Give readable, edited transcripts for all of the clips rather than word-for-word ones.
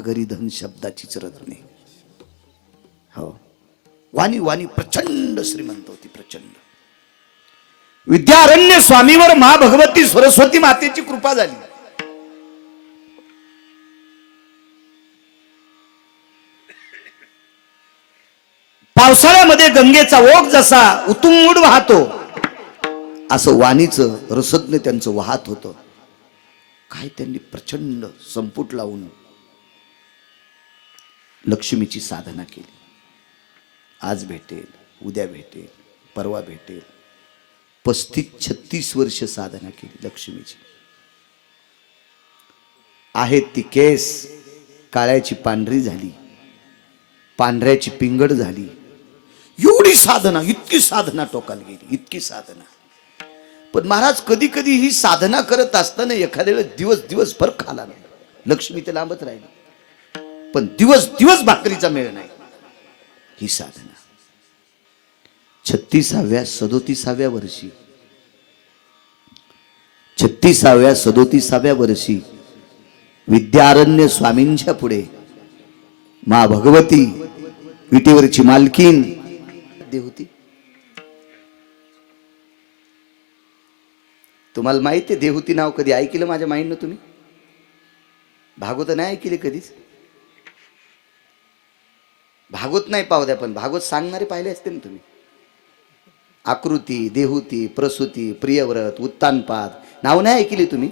घरी धन शब्दाचीच रज नाही. हो, वाणी वाणी प्रचंड श्रीमंत होती, प्रचंड. विद्यारण्य स्वामीवर महाभगवती सरस्वती मातेची कृपा झाली. पावसाळ्यामध्ये गंगेचा ओघ जसा उतुंगूड वाहतो, असं वाणीचं रसज्ञ त्यांचं वाहत होतं. काय त्यांनी प्रचंड संपुट लावून लक्ष्मीची साधना केली. आज भेटेल, उद्या भेटेल, परवा भेटेल. 35-36 वर्ष साधना केली लक्ष्मीची. आहेत ती केस काळ्याची पांढरी झाली, पांढऱ्याची पिंगड झाली. एवढी साधना, इतकी साधना टोकाला गेली, इतकी साधना. पण महाराज कधी कधी ही साधना करत असताना एखाद्या वेळेस दिवस दिवसभर खाला नाही. लक्ष्मी ते लांबत राहिली, पण दिवस दिवस भाकरीचा मेळ नाही. ही साधना 36व्या 37व्या वर्षी 36व्या 37व्या वर्षी विद्यारण्य स्वामींच्या पुढे मा भगवती विटेवरची मालकीन देवती. तुम्हाला माहिती आहे देवती नाव कधी ऐकलं माझ्या माइंडनं? तुम्ही भागवत नाही ऐकले कधीच? भागवत नाही पाहू द्या, पण भागवत सांगणारे पाहिले असते ना तुम्ही. आकृती, देहुती, प्रसूती, प्रियव्रत, उत्तानपाद नाव नाही ऐकली तुम्ही?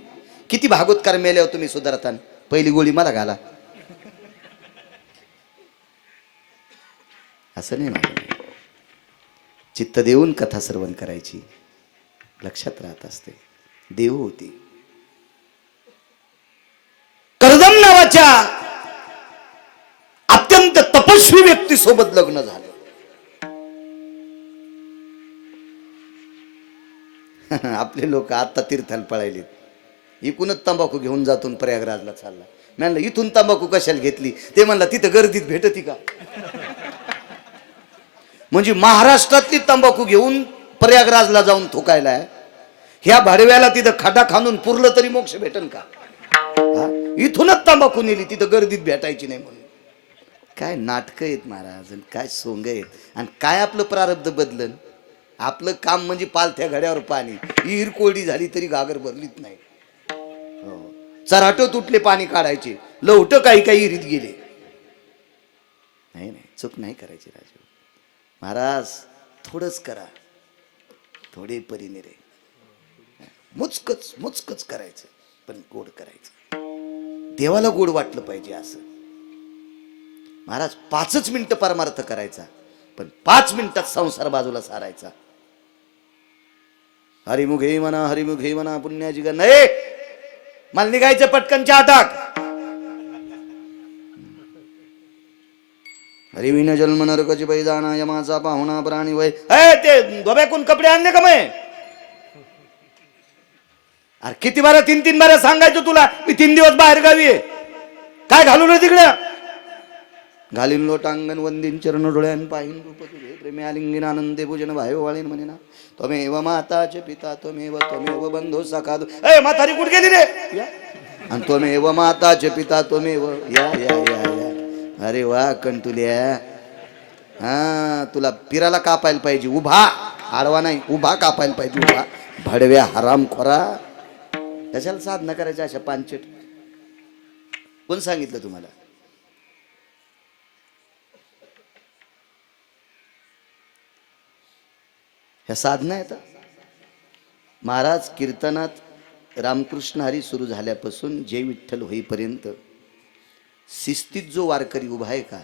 किती भागवतकार मेले हो तुम्ही सुधारताना. पहिली गोळी मला घाला असं नाही. माझं चित्त देऊन कथा श्रवण करायची, लक्षात राहत असते. देव होती. कर्दम नावाच्या अत्यंत तपस्वी व्यक्ती सोबत लग्न झालं. आपले लोक आता तीर्थाला पळायलेत. इकूनच तंबाखू घेऊन जातून प्रयागराजला चालला. मी म्हणलं इथून तंबाखू कशाला घेतली? ते म्हणला तिथं गर्दीत भेटती का? म्हणजे महाराष्ट्रातली तंबाखू घेऊन प्रयागराजला जाऊन थुकायला आहे. ह्या भाडव्याला तिथं खाटा खांदून पुरलं तरी मोक्ष भेटन का? इथूनच तंबाखू नेली, तिथं गर्दीत भेटायची नाही म्हणून. काय नाटकं आहेत महाराज, काय सोंग आहेत. आणि काय आपलं प्रारब्ध बदलन. आपलं काम म्हणजे पालथ्या घड्यावर पाणी. विहीर कोरडी झाली तरी घागर भरलीच नाही. चराट तुटले पाणी काढायचे, लवट काही काही विहिरीत गेले. नाही नाही, चूक नाही करायची राजू महाराज. थोडंच करा, थोडे परीने रे. मुचकच मुचकच करायचं, पण गोड करायचं. देवाला गोड वाटलं पाहिजे असं. महाराज 5 मिनिटं परमार्थ करायचा, पण 5 मिनिटात संसार बाजूला सारायचा. हरिमुखे म्हणा, हरिमुखे म्हणा, पुण्याची ग नाही. मला निघायचं पटकन चहा टाक. हरिविन जन्म नरकाची पैदाना, यमाचा पाहुणा प्राणी वय. ते धोब्याकून कपडे आणले का? मग अरे किती बारा 3-3 बारा सांगायचं तुला, मी 3 दिवस बाहेर गावी आहे. काय घालू ना तिकडे? घालीन लोटांगण वंदीन चरण डोळ्यान पाहिन रूप तुझे प्रेमे आलिंगन आनंदे पूजन भाई वाळीन म्हणे ना. त्वमेव माताचे पिता त्वमेव बंधू सखा. म्हातारी कुठे गेली रे? आणि त्वमेव माताचे पिता त्वमेव. या या या या. अरे वा कंटुल्या. हा, तुला पिराला कापायला पाहिजे उभा, आडवा नाही, उभा कापायला पाहिजे. उभा भडव्या हराम खोरा. कशाला साधना करायच्या अशा पांचट? कोण सांगितलं तुम्हाला? ह्या साधना आहेत. महाराज कीर्तनात रामकृष्ण हरी सुरू झाल्यापासून जय विठ्ठल होईपर्यंत शिस्तीत जो वारकरी उभा आहे का,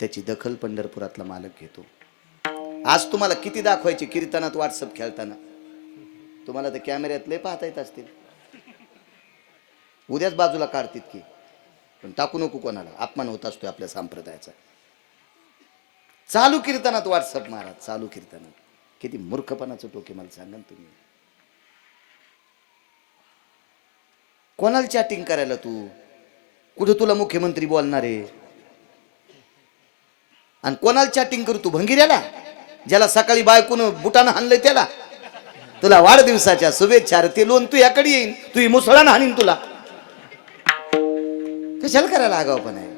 त्याची दखल पंढरपुरातला मालक घेतो. आज तुम्हाला किती दाखवायचे कीर्तनात व्हॉट्सअप खेळताना? तुम्हाला तर कॅमेऱ्यात लय पाहता येत असतील. उद्याच बाजूला काढतील की, पण टाकू नको कोणाला, अपमान होत असतो आपल्या संप्रदायाचा. चालू कीर्तनात व्हॉट्सअप महाराज, चालू कीर्तनात. किती मूर्खपणाचं टोके मला सांगा तुम्ही. कोणाला चॅटिंग करायला तू? कुठे तुला मुख्यमंत्री बोलणार आहे? आणि कोणाला चॅटिंग करू तू? भंगिऱ्याला, ज्याला सकाळी बायकोनं बुटानं हाणलंय त्याला? तुला वाढदिवसाच्या शुभेच्छा. ते लोन तू याकडे येईन, तू मुसळानं हाणीन तुला. कशाला करायला आगाव पण आहे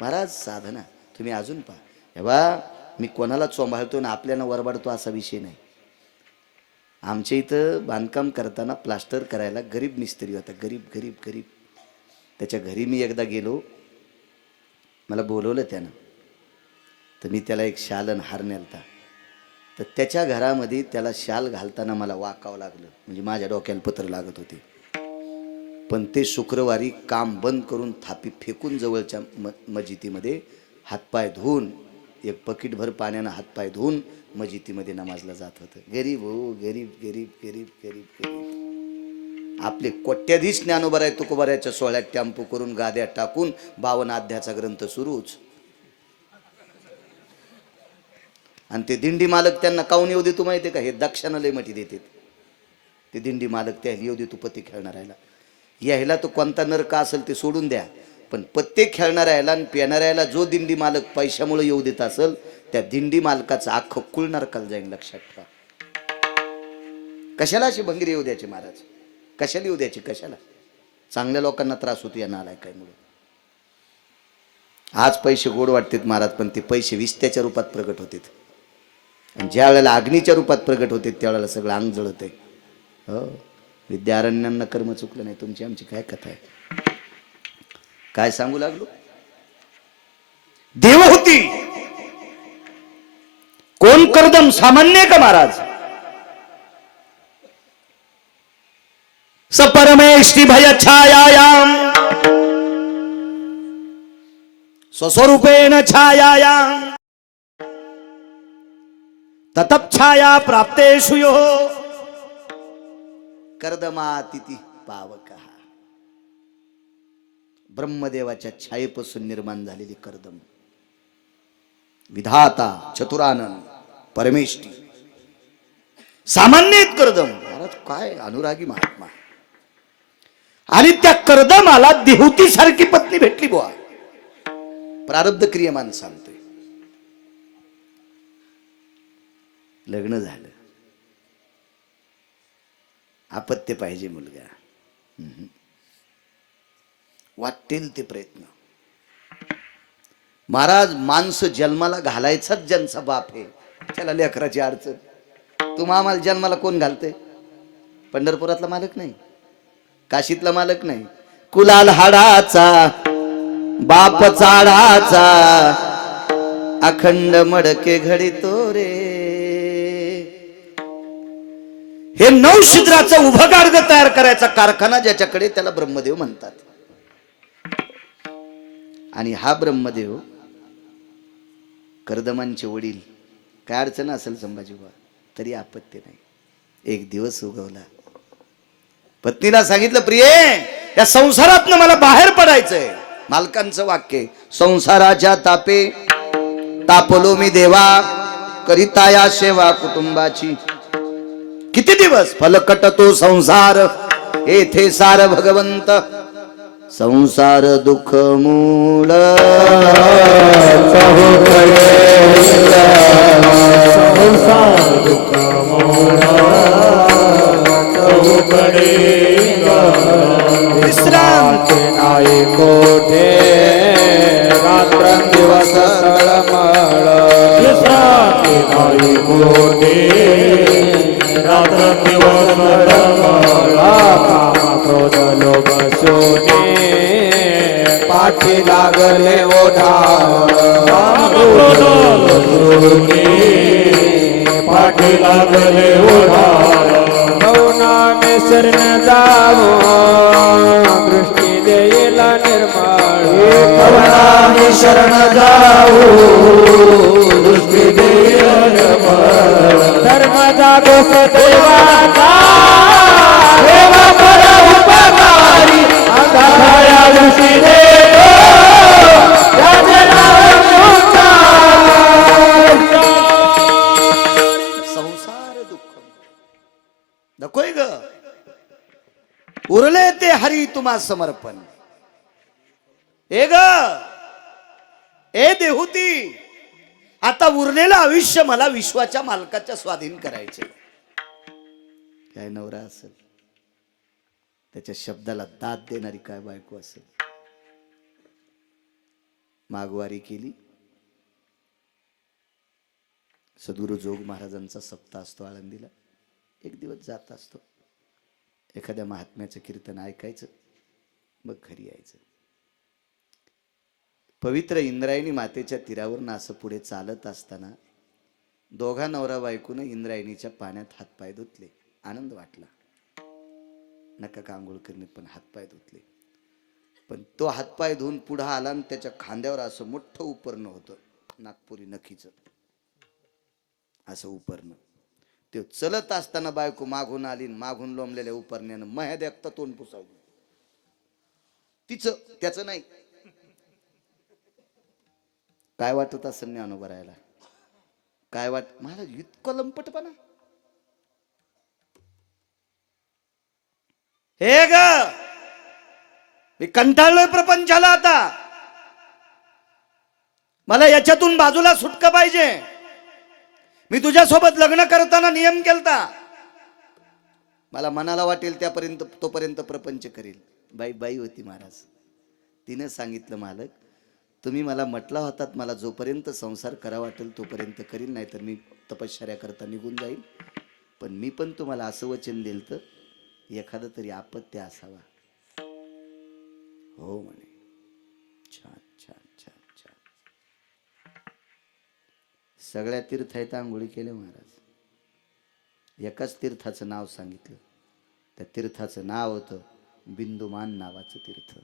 महाराज. साधना तुम्ही अजून पहा. हे बा मी कोणाला चोंबाळतो ना आपल्याला वरबाडतो असा विषय नाही. आमच्या इथं बांधकाम करताना प्लास्टर करायला गरीब मिस्त्री होता. गरीब गरीब गरीब. त्याच्या घरी मी एकदा गेलो. मला बोलवलं त्यानं. तर मी त्याला एक शाल आणि हार नेलता. तर त्याच्या घरामध्ये त्याला शाल घालताना मला वाकावं लागलं. म्हणजे माझ्या डोक्याला पत्र लागत होते. पण ते शुक्रवारी काम बंद करून थापी फेकून जवळच्या मस्जिदीमध्ये हातपाय धुवून एक पकीटभर पाण्यानं हातपाय धुवून मस्जिदीमध्ये नमाजला जात होतं. गरीब हो गरीब गरीब गरीब गरीब गरीब. आपले कोट्याधीश ज्ञानोबराय तुकोबारायच्या सोहळ्यात टेम्पो करून गाद्या टाकून 52 अध्यायाचा ग्रंथ सुरूच. आणि ते दिंडी मालक त्यांना काऊन येऊ देतो माहिती आहे का? हे दक्षाना लय मटी देतात ते दिंडी मालक. त्या येऊ दे तू पत्ते खेळणाऱ्याला. यायला तो कोणता नरका असेल ते सोडून द्या. पण पत्ते खेळणाऱ्याला आणि पिणाऱ्याला जो दिंडी मालक पैशामुळे येऊ देत असेल त्या दिंडी मालकाचं अख्खं कुळ नरकाला जाईल. लक्षात ठेवा. कशाला अशी भंगीरी येऊ द्यायची महाराज? कशाला येऊ द्यायची? कशाला? चांगल्या लोकांना त्रास होतो या नालायकामुळे. आज पैसे गोड वाटतात महाराज पण ते पैसे विस्त्याच्या रूपात प्रगट होतात. आणि ज्या वेळेला अग्नीच्या रूपात प्रगट होते त्यावेळेला सगळं अंग जळत आहे. हो विद्यारण्यांना कर्म चुकलं नाही. तुमची आमची काय कथा आहे? काय सांगू लागलो? देव होती. कोण कर्दम सामान्य का महाराज? सपरमेष्टि भय छायायाम स्वस्वरूपेण छायायाम ततप छाया प्राप्तेषु यो कर्दमातिथी पावकः. ब्रह्मदेवाच्या छायेपासून निर्माण झालेली कर्दम. विधाता चतुरानंद परमेष्ठी सामान्य कर्दम. महाराज काय अनुरागी महात्मा. आणि त्या कर्दमाला देहुती सारखी पत्नी भेटली बुवा. प्रारब्ध क्रियमान सांगतोय. लग्न झालं. अपत्य पाहिजे मुलगा. वाटेल ते प्रयत्न. महाराज माणसं जन्माला घालायचाच ज्यांचा बाप आहे त्याला लेकराची अडचण. तुम्हा आम्हाला जन्माला कोण घालते? पंढरपुरातला मालक नाही, काशीतला मालक नाही. कुलाल हाडाचा बाप चाडाचा अखंड मडके घडी तो रे. हे नवशिद्राचं उभं गाडगं तयार करायचा कारखाना ज्याच्याकडे त्याला ब्रह्मदेव म्हणतात. आणि हा ब्रह्मदेव कर्दमांचे वडील. काय अडचण असेल संभाजीबा तरी आपत्ती नाही. एक दिवस उगवला. पत्नीला सांगितलं प्रिये या संसारातनं मला बाहेर पडायचंय. मालकांचं वाक्य संसाराच्या तापे तापलो मी देवा करिता या सेवा कुटुंबाची. किती दिवस फलकट तो संसार येथे सार भगवंत. संसार दुःख मूळ संसार दुःख मूळ विश्रांती नाही कोठे रात्र दिवस तळमळ. विश्रांती नाही कोठे रात्र दिवस तळमळ. काम क्रोध लोभ शोने पाठी लागले ओढावळ. काम क्रोध लोभ शोने पाठी लागले ओढावळ. नामे शरण जावो दृष्टी देईला निर्मळ. नामे शरण जावो दृष्टी देईला निर्मळ. धर्म जागो देवाचा देवा बरा उपकारी. अंधाया दृष्टी देतो त्याचे नाव संसार दुःख नकोय ग. उरले ते हरी तुम्हा समर्पण. ए ग ए देहुती आता उरलेलं आयुष्य मला विश्वाच्या मालकाच्या स्वाधीन करायचे. काय नवरा असेल त्याच्या शब्दाला दाद देणारी काय बायको असेल. माघवारी केली. सद्गुरु जोग महाराजांचा सप्ताह असतो आळंदीला, एक दिवस जात असतो. एखाद्या महात्म्याचं कीर्तन ऐकायचं, मग घरी यायचं. पवित्र इंद्रायणी मातेच्या तीरावरून असं पुढे चालत असताना दोघा नवरा बायकोनं इंद्रायणीच्या पाण्यात हातपाय धुतले. आनंद वाटला. नका का आंघोळ करणे, पण हातपाय धुतले. पण तो हातपाय धुवून पुढे आला आणि त्याच्या खांद्यावर असं मोठं उपरणं होतं, नागपुरी नखीचं असं उपरणं. ते चलत असताना बायको मागून आली, मागून लोंबलेल्या उपरण्यानं मह्या देखता तोंड पुसावलं. तिचं, त्याचं नाही. काय वाटत असं ज्ञानोबा राहायला? काय महाराज इतकं लंपटपणा? हे ग, मी कंटाळलोय प्रपंचाला आता. मला याच्यातून बाजूला सुटका पाहिजे. मी तुझ्यासोबत लग्न करताना नियम केलता, मला मनाला वाटेल त्यापर्यंत तोपर्यंत प्रपंच करील. बाई होती महाराज. तिने सांगितलं, मालक तुम्ही मला म्हटला होतात मला जोपर्यंत संसार करा वाटेल तोपर्यंत करील, नाहीतर मी तपश्चर्या करता निघून जाईल. पण मी पण तुम्हाला असं वचन दिलं तर एखादं तरी अपत्य असावा. हो म्हणे. छान छान छान छान. सगळ्या तीर्थात आंघोळी केल्या महाराज. एकाच तीर्थाचं नाव सांगितलं. त्या तीर्थाचं नाव होतं बिंदुमान नावाचं तीर्थ.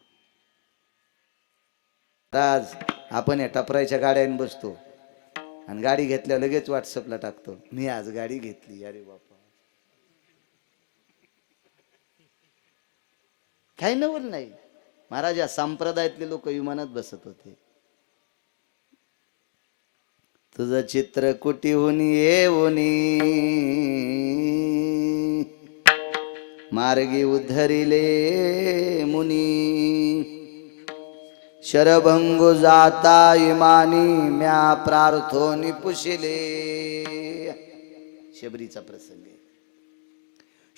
आज आपण या टपरायच्या गाड्याने बसतो आणि गाडी घेतल्या लगेच व्हॉट्सअपला टाकतो, मी आज गाडी घेतली. अरे बापा, काही नवल नाही महाराज. या संप्रदायातले लोक विमानात बसत होते. तुझं चित्र कुटीहून येऊनी मार्गी उद्धरिले मुनी, शरभंगू जाता इमानी म्या प्रार्थोनी पुशिले. शबरीचा प्रसंग आहे.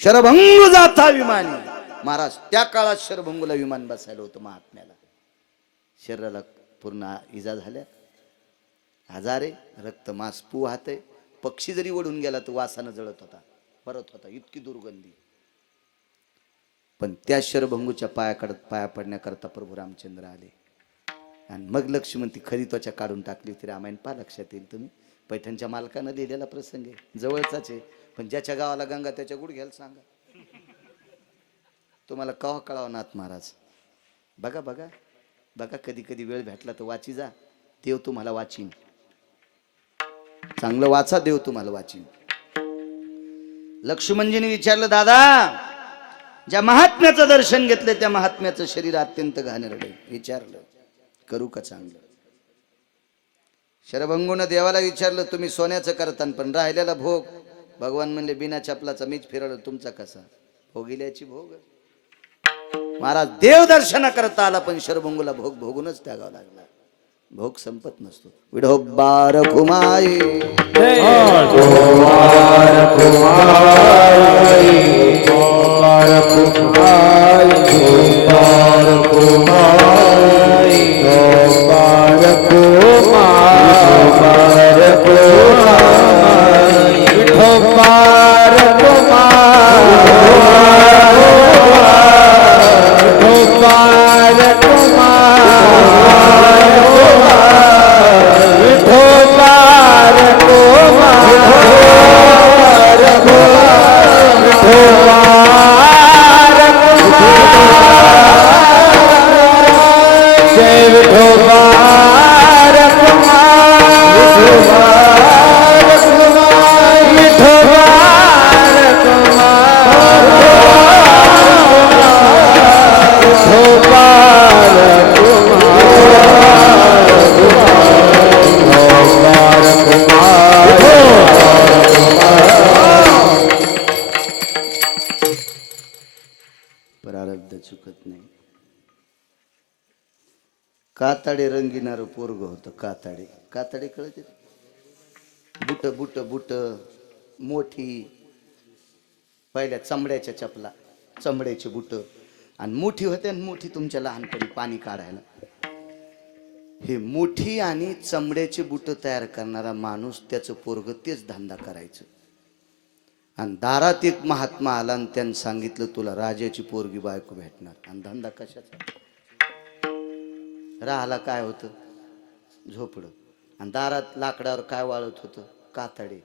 शरभंगू जाता विमानी. महाराज त्या काळात शरभंगूला विमान बसायला होतं महात्म्याला. शरीराला पूर्ण इजा झाल्या, आजार आहे, रक्त मास पू वाहतंय. पक्षी जरी ओढून गेला तर वासानं जळत होता, परत होता, इतकी दुर्गंधी. पण त्या शरभंगूच्या पाया पडण्याकरता प्रभू रामचंद्र आले आणि मग लक्ष्मण ती खरी त्वचा काढून टाकली होती. रामायण पहा, लक्षात येईल. तुम्ही पैठणच्या मालकानं लिहिलेला प्रसंग आहे, जवळचाच आहे. पण ज्याच्या गावाला गंगा त्याच्या गुडघ्याला सांगा. तुम्हाला कवा कळावं नाथ महाराज. बघा बघा बघा, कधी कधी वेळ भेटला तर वाची जा. देव तुम्हाला वाचीन, चांगलं वाचा, देव तुम्हाला वाचीन. लक्ष्मणजीने विचारलं, दादा ज्या महात्म्याचं दर्शन घेतलं त्या महात्म्याचं शरीर अत्यंत घाणेरडे, विचारलं करू का चांगलं? शरभंगून देवाला विचारलं, तुम्ही सोन्याचं करतान पण राहिलेला भोग? भगवान म्हणले, बिना चपलाचा मीच फिरवलं, तुमचा कसा? भोगिल्याची भोग. महाराज देव दर्शना करता आला पण शरभंगूला भोग भोगूनच त्यागावं लागला. भोग संपत नसतो. विढोबार घुमाई काताडे रंगीनार पोरग होतं. काताडे, काताडे कळते? बुट बुट बुट मोठी, पहिल्या चमड्याच्या चपला, चमड्याचे बुट आणि मोठी होते. आणि मोठी तुमच्या लहानपणी पाणी काढायला हे मोठी आणि चमड्याचे बुट तयार करणारा माणूस त्याचं पोरग तेच धंदा करायचं. आणि दारात एक महात्मा आला आणि त्यानं सांगितलं तुला राजाची पोरगी बायको भेटणार. आणि धंदा कशाचा? राहाला काय होतं? झोपडं. आणि दारात लाकडावर काय वाळत होतं? कातडे,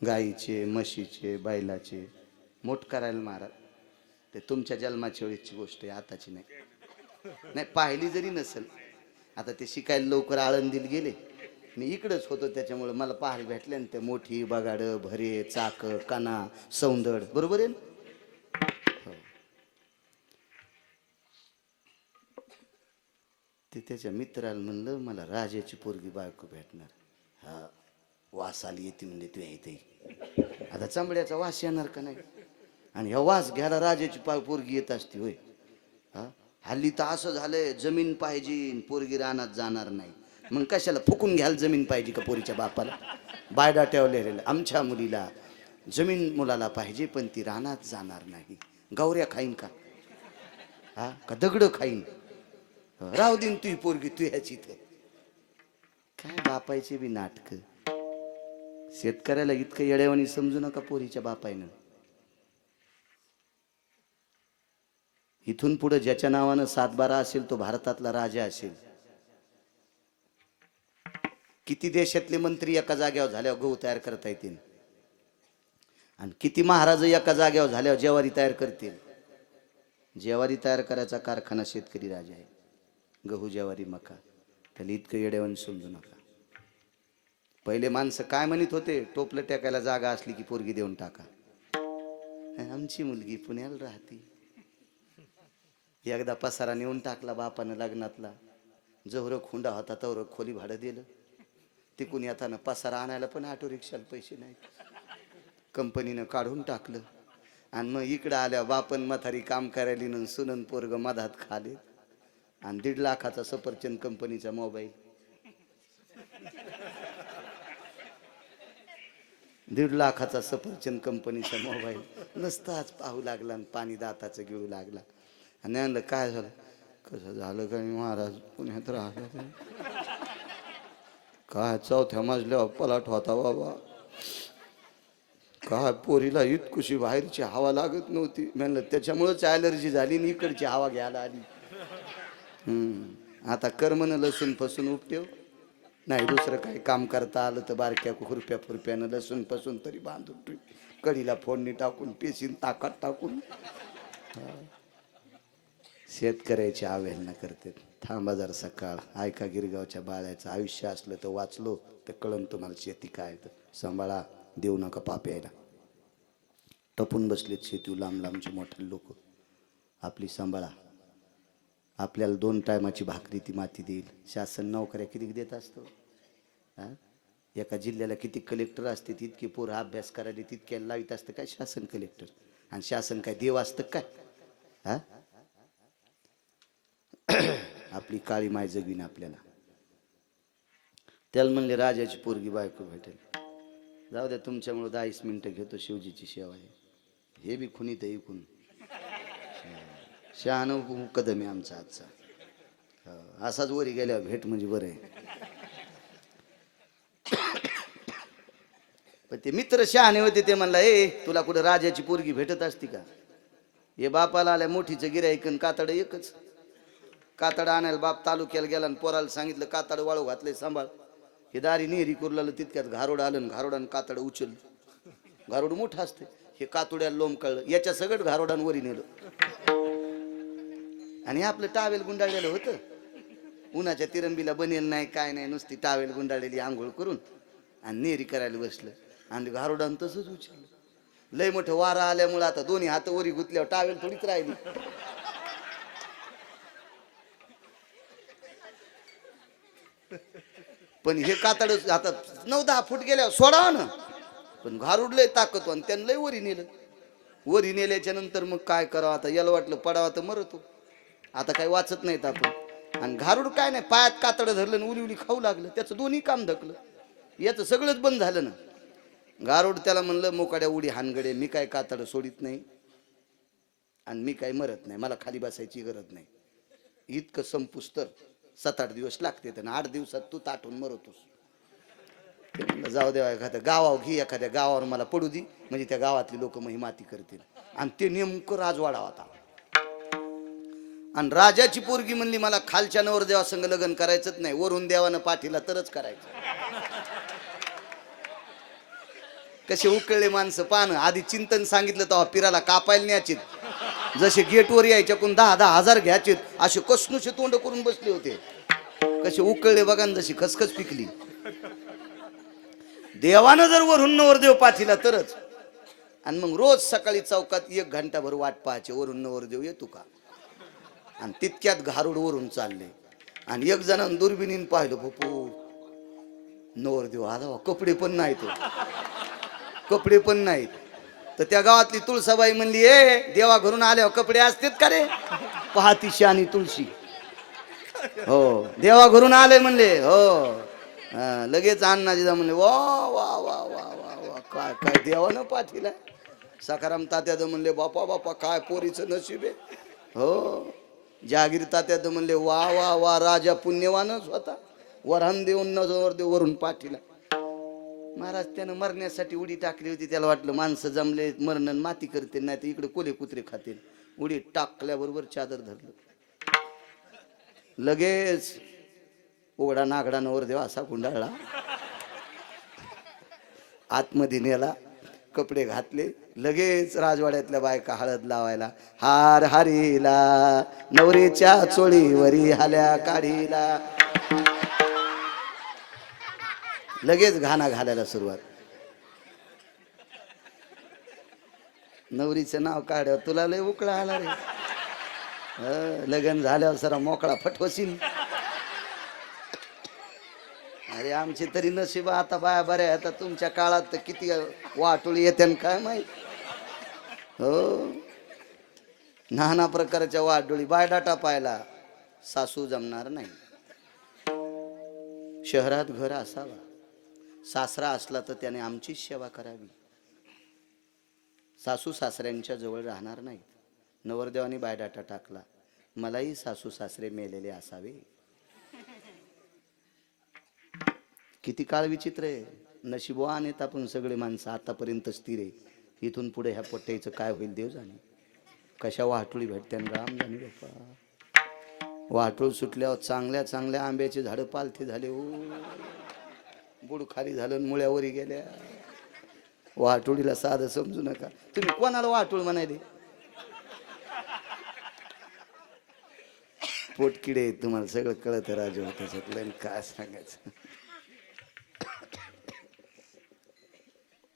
गाईचे, म्हशीचे, बैलाचे. मोठ करायला महाराज. ते तुमच्या जन्माच्या वेळेची गोष्ट आहे, आताची नाही. नाही पाहिली जरी नसेल. आता ते शिकायला लवकर आळंदीला गेले, मी इकडंच होतो त्याच्यामुळे मला पाहायला भेटले ना ते मोठी बगाड, भरे, चाक, काना, सौंदड. बरोबर आहे ना? हो. ते त्याच्या मित्राला म्हणलं मला राजाची पोरगी बायको भेटणार. हा वास आली येते म्हणजे तू येते. आता चांबड्याचा वास येणार का नाही? आणि ह्या वास घ्यायला राजाची पोरगी येत असती होय? हा हल्ली तर असं झालंय जमीन पाहिजे पोरगी रानात जाणार नाही. मग कशाला फुकून घ्यायला जमीन पाहिजे का पोरीच्या बापाला? बायडा ठेवलेले आमच्या मुलीला जमीन मुलाला पाहिजे पण ती रानात जाणार नाही. गौऱ्या खाईन का? हा का दगड खाईन? राहू दिन तू पोरगी तू ह्याची इथं. काय बापायचे बी नाटक. शेतकऱ्याला इतकं येड्यावानी समजू नका पोरीच्या बापायनं. इथून पुढे ज्याच्या नावानं 7-12 असेल तो भारतातला राजा असेल. किती देशातले मंत्री एका जागेवर झाल्यावर गहू तयार करता येतील आणि किती महाराज एका जागेवर झाल्यावर ज्वारी तयार करतील. ज्वारी तयार करायचा कारखाना शेतकरी राजा आहे. गहू, ज्वारी, मका. त्याला इतकं येड्यावानी समजू नका. पहिले माणसं काय म्हणत होते? टोपलं टेकायला जागा असली की पोरगी देऊन टाका. आमची मुलगी पुण्याला राहते. एकदा पसारा नेऊन टाकला बापानं लग्नातला. जवळ खुंडा होता तवर खोली भाडं दिलं. तिकून येताना पसारा आणायला पण ऑटो रिक्षाला पैसे नाही. कंपनीनं काढून टाकलं. आणि मग इकडं आल्या बापन म्हातारी काम करायली न सुनन पोरग मधात खाले. आणि 1.5 लाखाचा सफरचंद कंपनीचा मोबाईल. 1.5 लाखाचा सफरचंद कंपनीचा मोबाईल नसताच पाहू लागला आणि पाणी दाताचं गिळू लागला. आणि म्हणलं काय झालं? कसं झालं काय महाराज पुण्यात राहिलं काय 4थ्या मजल्यावर पलाट होता बाबा. काय पोरीला इतकुशी बाहेरची हवा लागत नव्हती. म्हणलं त्याच्यामुळेच ॲलर्जी झाली आणि इकडची हवा घ्यायला आली. आता कर्मनं लसूण फसून उपटेव नाही. दुसरं काही काम करता आलं तर बारक्या खुरप्या फुरप्यानं लसूण फसून तरी बांधून ठेव. कढीला फोडणी टाकून पेशीन ताकात टाकून. शेतकऱ्याची अवहेलना करते. थांबा जरा सकाळ ऐका गिरगावच्या बाळ्याचं आयुष्य असलं तर वाचलो तर कळण तुम्हाला शेती काय. तर सांभाळा, देऊ नका पाप यायला. टपून बसलेत शेती लांब लांबचे मोठे लोक. आपली सांभाळा. आपल्याला 2 टायमाची भाकरी ती माती देईल. शासन नोकऱ्या किती देत असतो? हा एका जिल्ह्याला किती कलेक्टर असते? तितके पोरं अभ्यास करायला तितक्याला लावित असतं काय शासन कलेक्टर? आणि शासन काय देव असतं काय? हा आपली काळी माय जगवीन आपल्याला. त्याला म्हणले राजाची पोरगी बायको भेटेल. जाऊ द्या तुमच्यामुळे 10 मिनिटं घेतो. शिवजीची सेवा आहे. हे बी खुनीत आहे इकून. शहाणं कदम आहे आमचा आजचा. असाच वरी गेल्यावर भेट म्हणजे बरं आहे. पण ते मित्र शहाणे होते. ते म्हणला ए तुला कुठं राजाची पोरगी भेटत असती का? हे बापाला आल्या मोठीचं गिऱ्हाईकन कातड एकच. कातड आणायला बाप तालुक्याला गेला आणि पोराला सांगितलं कातड वाळू घातलंय सांभाळ. हे दारी नेहरी कुरला तितक्यात घारोड आलं आणि घारोडानं कातड उचल. घारोड मोठं असते. हे कातुड्याला लोम कळलं. याच्या सगळं घारोडांवरी नेलं. आणि आपलं टावेल गुंडाळलेलं होतं. उन्हाच्या तिरंबीला बनेल नाही काय नाही. नुसती टावेल गुंडाळलेली आंघोळ करून आणि नेहरी करायला बसलं. आणि घारोडानं तसंच उचललं. लय मोठं वारा आल्यामुळे आता दोन्ही हात वरी गुतल्यावर टावेल थोडीच राहिली. पण हे कातड आता 9-10 फूट गेल्यावर सोडावं ना. पण घारुडलंय ताकद आणि त्यानं लय वरी नेलं. वरी नेल्याच्या नंतर मग काय करावं? आता याला वाटलं पडावा तर मरतो. आता काही वाचत नाहीत आपण. आणि घारुड काय नाही पायात कातड धरलं आणि उली उली खाऊ लागलं. त्याचं दोन्ही काम धकलं. याचं सगळंच बंद झालं ना. घारुड त्याला म्हणलं मोकाड्या उडी हानगडे मी काय कातड सोडित नाही आणि मी काय मरत नाही. मला खाली बसायची गरज नाही. इतकं संपुस्तर 7-8 दिवस लागते आणि 8 दिवसात तू ताटून मरतोस. ते म्हणलं जाऊ द्या, एखाद्या गावावर घे, एखाद्या गावावर मला पडू दे, म्हणजे त्या गावातली लोक मग ही माती करतील. आणि ते नेमकं राजवाडा होता. आणि राजाची पोरगी म्हणली मला खालच्या नवरदेवा संग लग्न करायचंच नाही, वरून देवानं पाठीला तरच करायचं. कसे उकळले माणसं पान. आधी चिंतन सांगितलं तेव्हा पिराला कापायला न्यायचीत, जसे गेटवर यायच्या कोण 10-10 हजार घ्यायचेत, असे कसनुसे तोंड करून बसले होते. कसे उकळले बघा, जशी खसखस पिकली. देवानं जर वरून नवरदेव पाठीला तरच. आणि मग रोज सकाळी चौकात 1 घंटाभर वाट पाहायचे, वरून नवरदेव येतो का. आणि तितक्यात घारुड वरून चालले. आणि एक जणांनी दुर्बिणीन पाहिलं, बापू नवरदेव आला, कपडे पण नाहीत, कपडे पण नाहीत. तर त्या गावातली तुळसाबाई म्हणली, ए देवा घरून आल्यावर कपडे असतात का रे. पाहती शानी तुळशी, हो देवा घरून आले म्हणले, हो. लगेच अण्णाजीदा म्हणले, वा वा वा वा वा वा, काय काय देवानं पाठीला. सखाराम तात्याद म्हणले, बापा बापा काय पोरीचं नशीब आहे. हो. जहागीर तात्याद म्हणले, वा वा वा, राजा पुण्यवानच होता, वरहन देऊन नवरदेव वरून पाठीला. महाराज त्यानं मरण्यासाठी उडी टाकली होती. त्याला वाटलं माणसं जमले, मरण माती करतील, नाही तर इकडे कोले कुत्रे खातील. उडी टाकल्याबरोबर चादर धरलं. लगेच उघडा नागडा नवरदेव असा गुंडाळला, आतमध्ये नेला, कपडे घातले. लगेच राजवाड्यातल्या बायका हळद लावायला, हार हारीला नवरीच्या चोळीवरी हाल्या काढीला. लगेच घाणा घालायला सुरुवात. नवरीचं नाव काढ, तुला लय उकळा आला रे. लग्न झाल्यावर सरा मोकळा फटवशील. अरे आमची तरी नशीब आता बाया बऱ्या. आता तुमच्या काळात तर किती वाटोळी येते काय माहित. हो, नाना प्रकारच्या वाटोळी. बायडाटा पाहिला, सासू जमणार नाही. शहरात घर असावा, सासरा असला तर त्याने आमचीच सेवा करावी. सासू सासऱ्यांच्या जवळ राहणार नाहीत. नवरदेवानी बायडाटा टाकला, मलाही सासू सासरे मेलेले असावे. किती काळ विचित्र आहे. नशिबवान आहेत आपण सगळे माणसं आतापर्यंत स्थिर आहे. इथून पुढे ह्या पोट्याचं काय होईल देव जाणे. कशा वाटोळी भेटते राम जाणे बाप्पा. वाटोळ सुटल्यावर चांगल्या चांगल्या आंब्याचे झाडं पालथे झाले, हो बुड खाली झालं, मुळ्यावरी गेल्या. वाटोळीला साधं समजू नका. तुम्ही कोणाला वाटोळ म्हणाले. पोटकिडे तुम्हाला सगळं कळत राजू. त्याच्यातलं काय सांगायचं.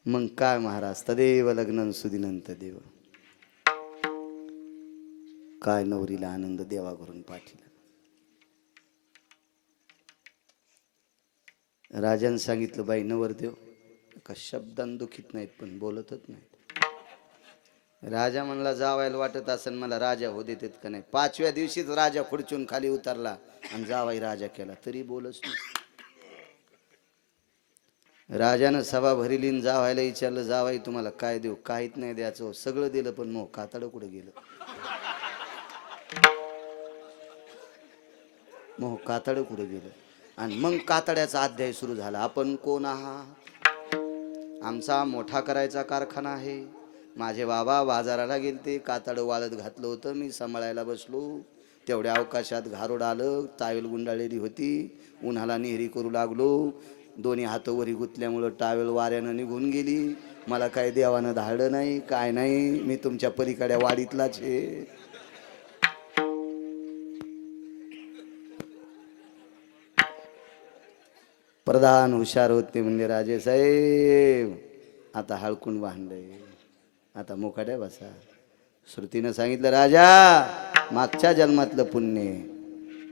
मग काय महाराज, तदेव लग्न सुदिनंत देव. काय नवरीला आनंद देवा घरून पाठीला. राजाने सांगितलं, बाई नवरदेव का शब्दान दुखीत नाहीत पण बोलतच नाहीत. राजा म्हणला, जावायला वाटत असेल मला राजा हो देतात का नाही. 5व्या दिवशीच राजा खुर्चून खाली उतरला आणि जावाई राजा केला, तरी बोलच नाही. राजानं सभा भरिलीन जावायला विचारलं, जावाई तुम्हाला काय देऊ. काहीच नाही द्यायचं. सगळं दिलं पण मग कातड कुठे गेलं. मग कातड कुठे गेलं. आणि मग कातड्याचा अध्याय सुरू झाला. आपण कोण आहात. आमचा मोठा करायचा कारखाना आहे. माझे बाबा बाजाराला गेलते, कातड वाळत घातलं होतं, मी सांभाळायला बसलो. तेवढ्या अवकाशात घारोड आलं, टावेल गुंडाळलेली होती, उन्हाला नेहरी करू लागलो. दोन्ही हात वरी गुतल्यामुळं टावेल वाऱ्यानं निघून गेली. मला काय देवानं धाडलं नाही, काय नाही. मी तुमच्या पलीकडे वाडीतलाच आहे. प्रधान हुशार होते म्हणजे, राजे साहेब आता हळकून बांधलंय, आता मोकाट्या बसा. श्रुतीनं सांगितलं, राजा मागच्या जन्मातलं पुण्य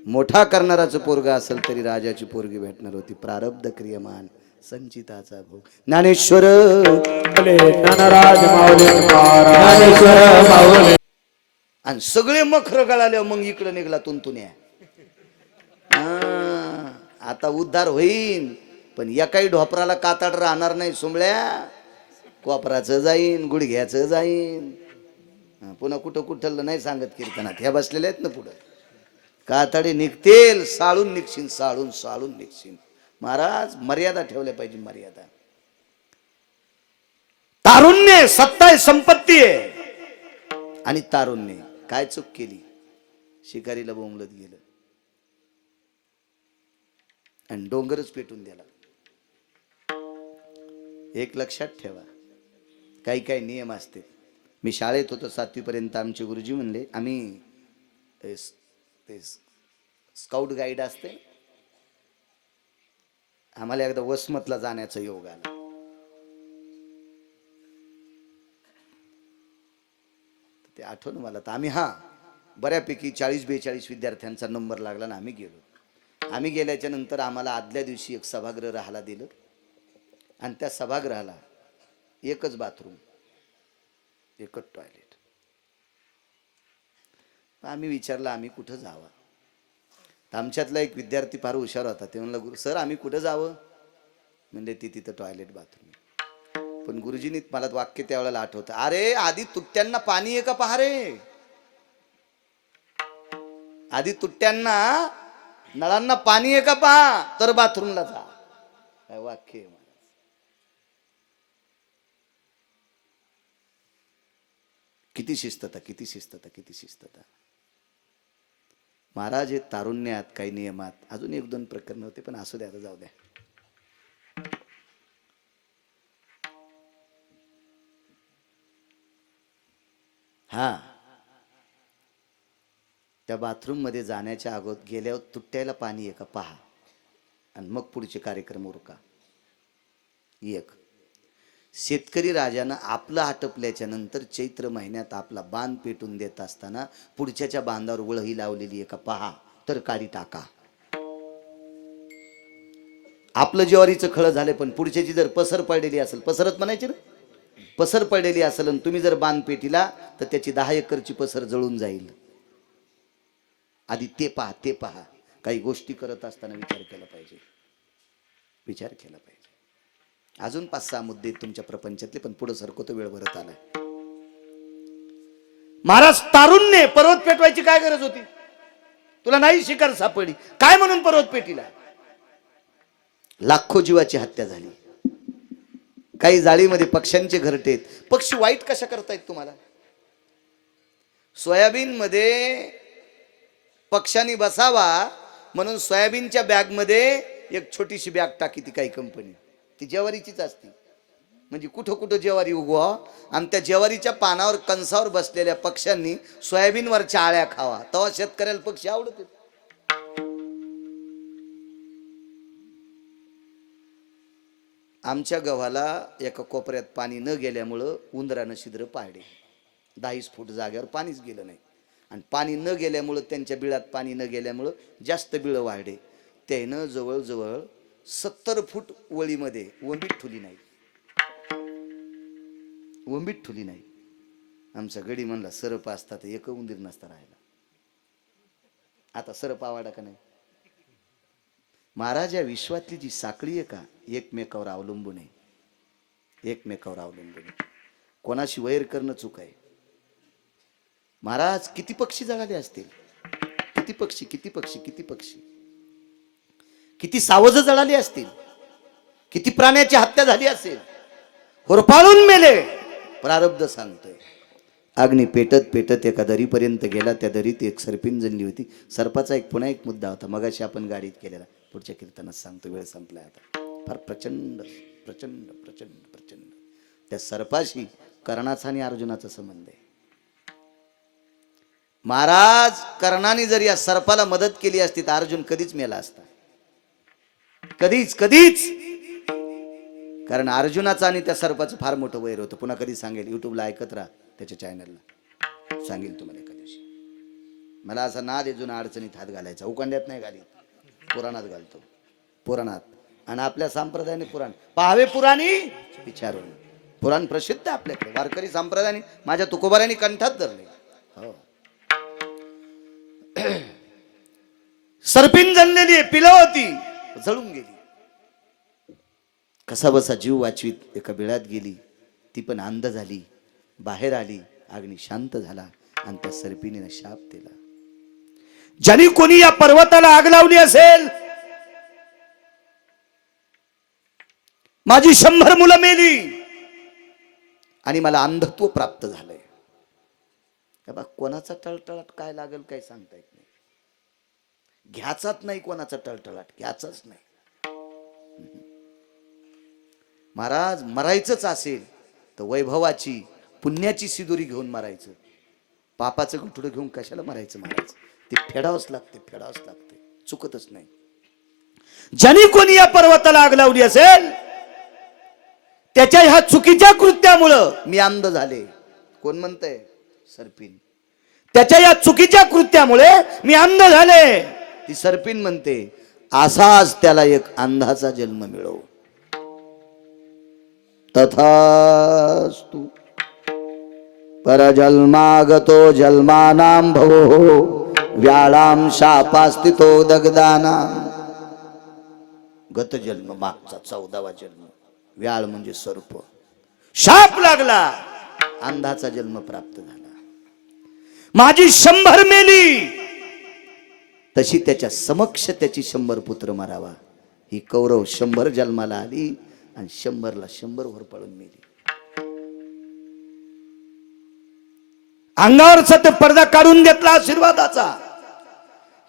मोठा करणाराचं पोरगा असेल तरी राजाची पोरगी भेटणार होती. प्रारब्ध क्रियमान संचिताचा भोग. ज्ञानेश्वर आणि सगळे मखर गळाले. मग इकडे निघाला तुंतुन्या. आता उद्धार होईन पण एकाही ढोपराला कातड राहणार नाही. सुंबळ्या कोपराचं जाईन, गुडघ्याचं जाईन. पुन्हा कुठं कुठलं नाही सांगत कीर्तनात. ह्या बसलेल्या आहेत ना पुढं. कातडे निघतील, साळून निघशील, साळून साळून निघशील. महाराज मर्यादा ठेवल्या पाहिजे, मर्यादा. तारुण्य सत्ता आहे, संपत्ती आहे. आणि तारुण्य काय चूक केली, शिकारीला बोंबलत गेलं आणि डोंगरच पेटून दिला. एक लक्षात ठेवा, काही काही नियम असते. मी शाळेत होतो 7वी पर्यंत, आमचे गुरुजी म्हणले, आम्ही ते स्काउट गाईड असते, आम्हाला एकदा वसमतला जाण्याचा योग आला. ते आठवण मला, तर आम्ही बऱ्यापैकी 40-42 विद्यार्थ्यांचा नंबर लागला ना, आम्ही गेलो. आम्ही गेल्याच्या नंतर आम्हाला आदल्या दिवशी एक सभागृह राहायला दिलं आणि त्या सभागृहाला एकच बाथरूम, एकच टॉयलेट. आम्ही विचारलं आम्ही कुठं जावं. तर आमच्यातला एक विद्यार्थी फार हुशार होता. ते म्हणलं, गुरु सर आम्ही कुठं जावं. म्हणजे तिथं टॉयलेट बाथरूम. पण गुरुजींनी मला वाक्य त्यावेळेला आठवतं, अरे आधी तुट्ट्यांना पाणी आहे का पहा रे, आधी तुट्ट्यांना नळांना पाणी आहे का पहा, तर बाथरूमला जा. काय वाक्य आहे. किती शिस्तता, किती शिस्तता, किती शिस्तता. महाराज हे तारुण्यात काही नियमात अजून 1-2 प्रकरण होते, पण असू द्या, जाऊ द्या. त्या बाथरूम मध्ये जाण्याच्या अगोदर गेल्यावर तुट्ट्याला पाणी आहे का पहा आणि मग पुढचे कार्यक्रम उरका. एक शेतकरी राजानं आपलं आटपल्याच्या नंतर चैत्र महिन्यात आपला बांध पेटून देत असताना पुढच्याच्या बांधावर वळही लावलेली आहे का पहा, तर काढी टाका. आपलं ज्वारीचं खळं झालं, पण पुढच्याची जर पसर पडलेली असेल, पसरत म्हणायची ना, पसर पडलेली असेल आणि तुम्ही जर बांध पेटीला, तर त्याची 10 एकरची पसर जळून जाईल. आधी ते पहा, ते पहा. काही गोष्टी करत असताना विचार केला पाहिजे, विचार केला पाहिजे. अजून 5-6 मुद्दे तुमच्या प्रपंचातले, पण पुढे सरकतो, वेळ भरत आलाय. महाराज तारुण्य पर्वत पेटवायची काय गरज होती, तुला नाही शिकार सापडली काय म्हणून पर्वत पेटीला. लाखो जीवाची हत्या झाली. काही जाळीमध्ये पक्ष्यांचे घरटे आहेत. पक्षी वाईट कशा करतायत तुम्हाला. सोयाबीन मध्ये पक्ष्यांनी बसावा म्हणून सोयाबीनच्या बॅग मध्ये एक छोटीशी बॅग टाकी ती काही कंपनी, ती ज्वारीचीच असते. म्हणजे कुठं कुठं ज्वारी उगवा आणि त्या ज्वारीच्या पानावर कंसावर बसलेल्या पक्ष्यांनी सोयाबीनवरच्या आळ्या खावा, तेव्हा शेतकऱ्याला पक्षी आवडत. आमच्या गव्हाला एका कोपऱ्यात पाणी न गेल्यामुळं उंदरानं छिद्र पाडले. 10 फूट जागेवर पाणीच गेलं नाही. आणि पाणी न गेल्यामुळं, त्यांच्या बिळात पाणी न गेल्यामुळं जास्त बिळं वाढले. त्यानं जवळजवळ 70 फूट वळीमध्ये वंबीट ठुली नाही, वंबीट ठुली नाही. आमचा गडी म्हणला, सरप असता तर एक उंदीर नसता राहिला. आता सरप आवाडा का नाही. महाराज या विश्वातली जी साखळी आहे का, एकमेकावर अवलंबून आहे, एकमेकावर अवलंबून आहे. कोणाशी वैर करणं चूक आहे. महाराज किती पक्षी जळाले असतील, किती पक्षी, किती पक्षी, किती पक्षी, किती सावज जळाली असतील, किती प्राण्याची हत्या झाली असेल, होरपाळून मेले. प्रारब्ध सांगतोय. अग्नी पेटत पेटत एका दरीपर्यंत गेला. त्या दरीत एक सर्पिन जणली होती. सर्पाचा एक पुन्हा एक मुद्दा होता, मगाशी आपण गाडीत केलेला, पुढच्या कीर्तनात सांगतो, वेळ संपलाय आता. फार प्रचंड प्रचंड प्रचंड प्रचंड त्या सर्पाशी कर्णाचा आणि अर्जुनाचा संबंध आहे. महाराज कर्णाने जर या सर्पाला मदत केली असती तर अर्जुन कधीच मेला असता, कधीच कधीच. कारण अर्जुनाचं आणि त्या सर्पाचं फार मोठं वैर होतं. पुन्हा कधी सांगेल, युट्यूबला ऐकत राहा, त्याच्या चॅनलला सांगेल तुम्हाला एका दिवशी. मला असा नाद आहे जुना अडचणीत हात घालायचा. उकांड्यात नाही घालीत, पुराणात घालतो, पुराणात. आणि आपल्या संप्रदायाने पुराण पाहावे, पुराणी विचारून. पुराण प्रसिद्ध आपल्याकडे वारकरी संप्रदायाने, माझ्या तुकोबारांनी कंठात धरले. हो, सर्पिन जणलेली पिलं होती, जळून गेली. कसा बसा जीव वाचवीत एका बिळात गेली. ती पण अंध झाली, बाहेर आली. अग्नी शांत झाला आणि त्या सर्पिणीने शाप दिला. ज्यांनी कोणी या पर्वताला आग लावली असेल, माझी 100 मुलं मेली आणि मला अंधत्व प्राप्त झालंय. कोणाचा टळटळाट काय लागेल काय सांगता येत नाही. घ्याचाच नाही कोणाचा टळटळाट, घ्याचाच नाही. महाराज मरायचंच असेल तर वैभवाची पुण्याची सिदोरी घेऊन मरायचं. पापाचं गुठुडं घेऊन कशाला मरायचं महाराज? ते फेडावंच लागते, फेडावंच लागते, चुकतच नाही. ज्यांनी कोणी या पर्वताला आग लावली असेल त्याच्या ह्या चुकीच्या कृत्यामुळं मी अंध झाले. कोण म्हणतंय? सर्पिन. त्याच्या या चुकीच्या कृत्यामुळे मी अंध झाले. ती सर्पिन म्हणते असाच त्याला एक अंधाचा जन्म मिळो. तथास्तु. परजन्मागतो जन्मानां भवो व्याळां शापास्तितो दगदानां. गत जन्म मागचा 14वा जन्म. व्याळ म्हणजे सर्प. शाप लागला, अंधाचा जन्म प्राप्त झाला. माझी 100 मेली, तशी त्याच्या समक्ष त्याची 100 पुत्र मारावा. ही कौरव 100 जन्माला आली आणि 100ला 100 वर पळून मेली. अंगावरचा ते पडदा काढून घेतला आशीर्वादाचा.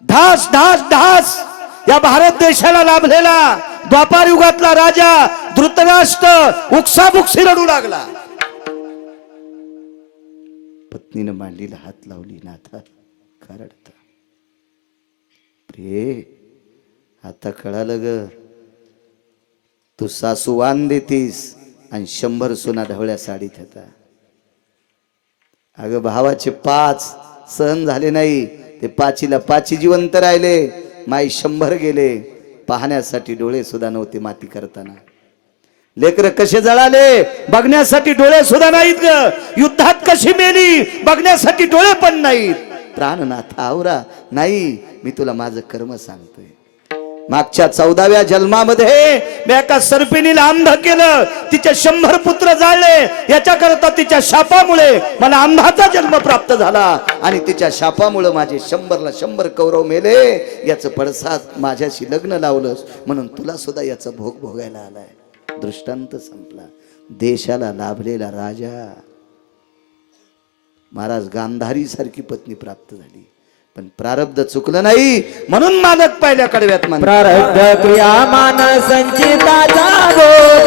धास धास धास या भारत देशाला लाभलेला द्वापार युगातला राजा धृतराष्ट्र उकसाबुकसी रडू लागला. पत्नीनं मांडीला हात लावली. नाथा का रडता? प्रिये आता कळालं ग, तू सासू वाण देतीस आणि 100 सुना ढवळ्या साडीत होता. अगं भावाचे 5 सहन झाले नाही, ते 5ला 5 जिवंत राहिले. माई 100 गेले, पाहण्यासाठी डोळे सुद्धा नव्हते माती करताना. लेकर कसे जळाले बघण्यासाठी डोळे सुद्धा नाहीत ग. युद्धात कशी मेली बघण्यासाठी डोळे पण नाहीत. प्राणनाथ आवरा. नाही, मी तुला माझं कर्म सांगतोय. मागच्या 14व्या जन्मामध्ये मी एका सर्पिणीला अंध केलं, तिचे 100 पुत्र जाळले. याच्याकरता तिच्या शापामुळे मला अंधाचा जन्म प्राप्त झाला आणि तिच्या शापामुळे माझे 100ला 100 कौरव मेले. याचं पडसाद माझ्याशी लग्न लावलंस म्हणून तुला सुद्धा याचा भोग भोगायला आलाय. दृष्टांत संपला. देशाला लाभलेला राजा. महाराज गांधारी सारखी पत्नी प्राप्त झाली, पण प्रारब्ध चुकलं नाही म्हणून मालक पहिल्या कडव्यात मान. प्रारब्ध क्रियामान संचिताचा भोग.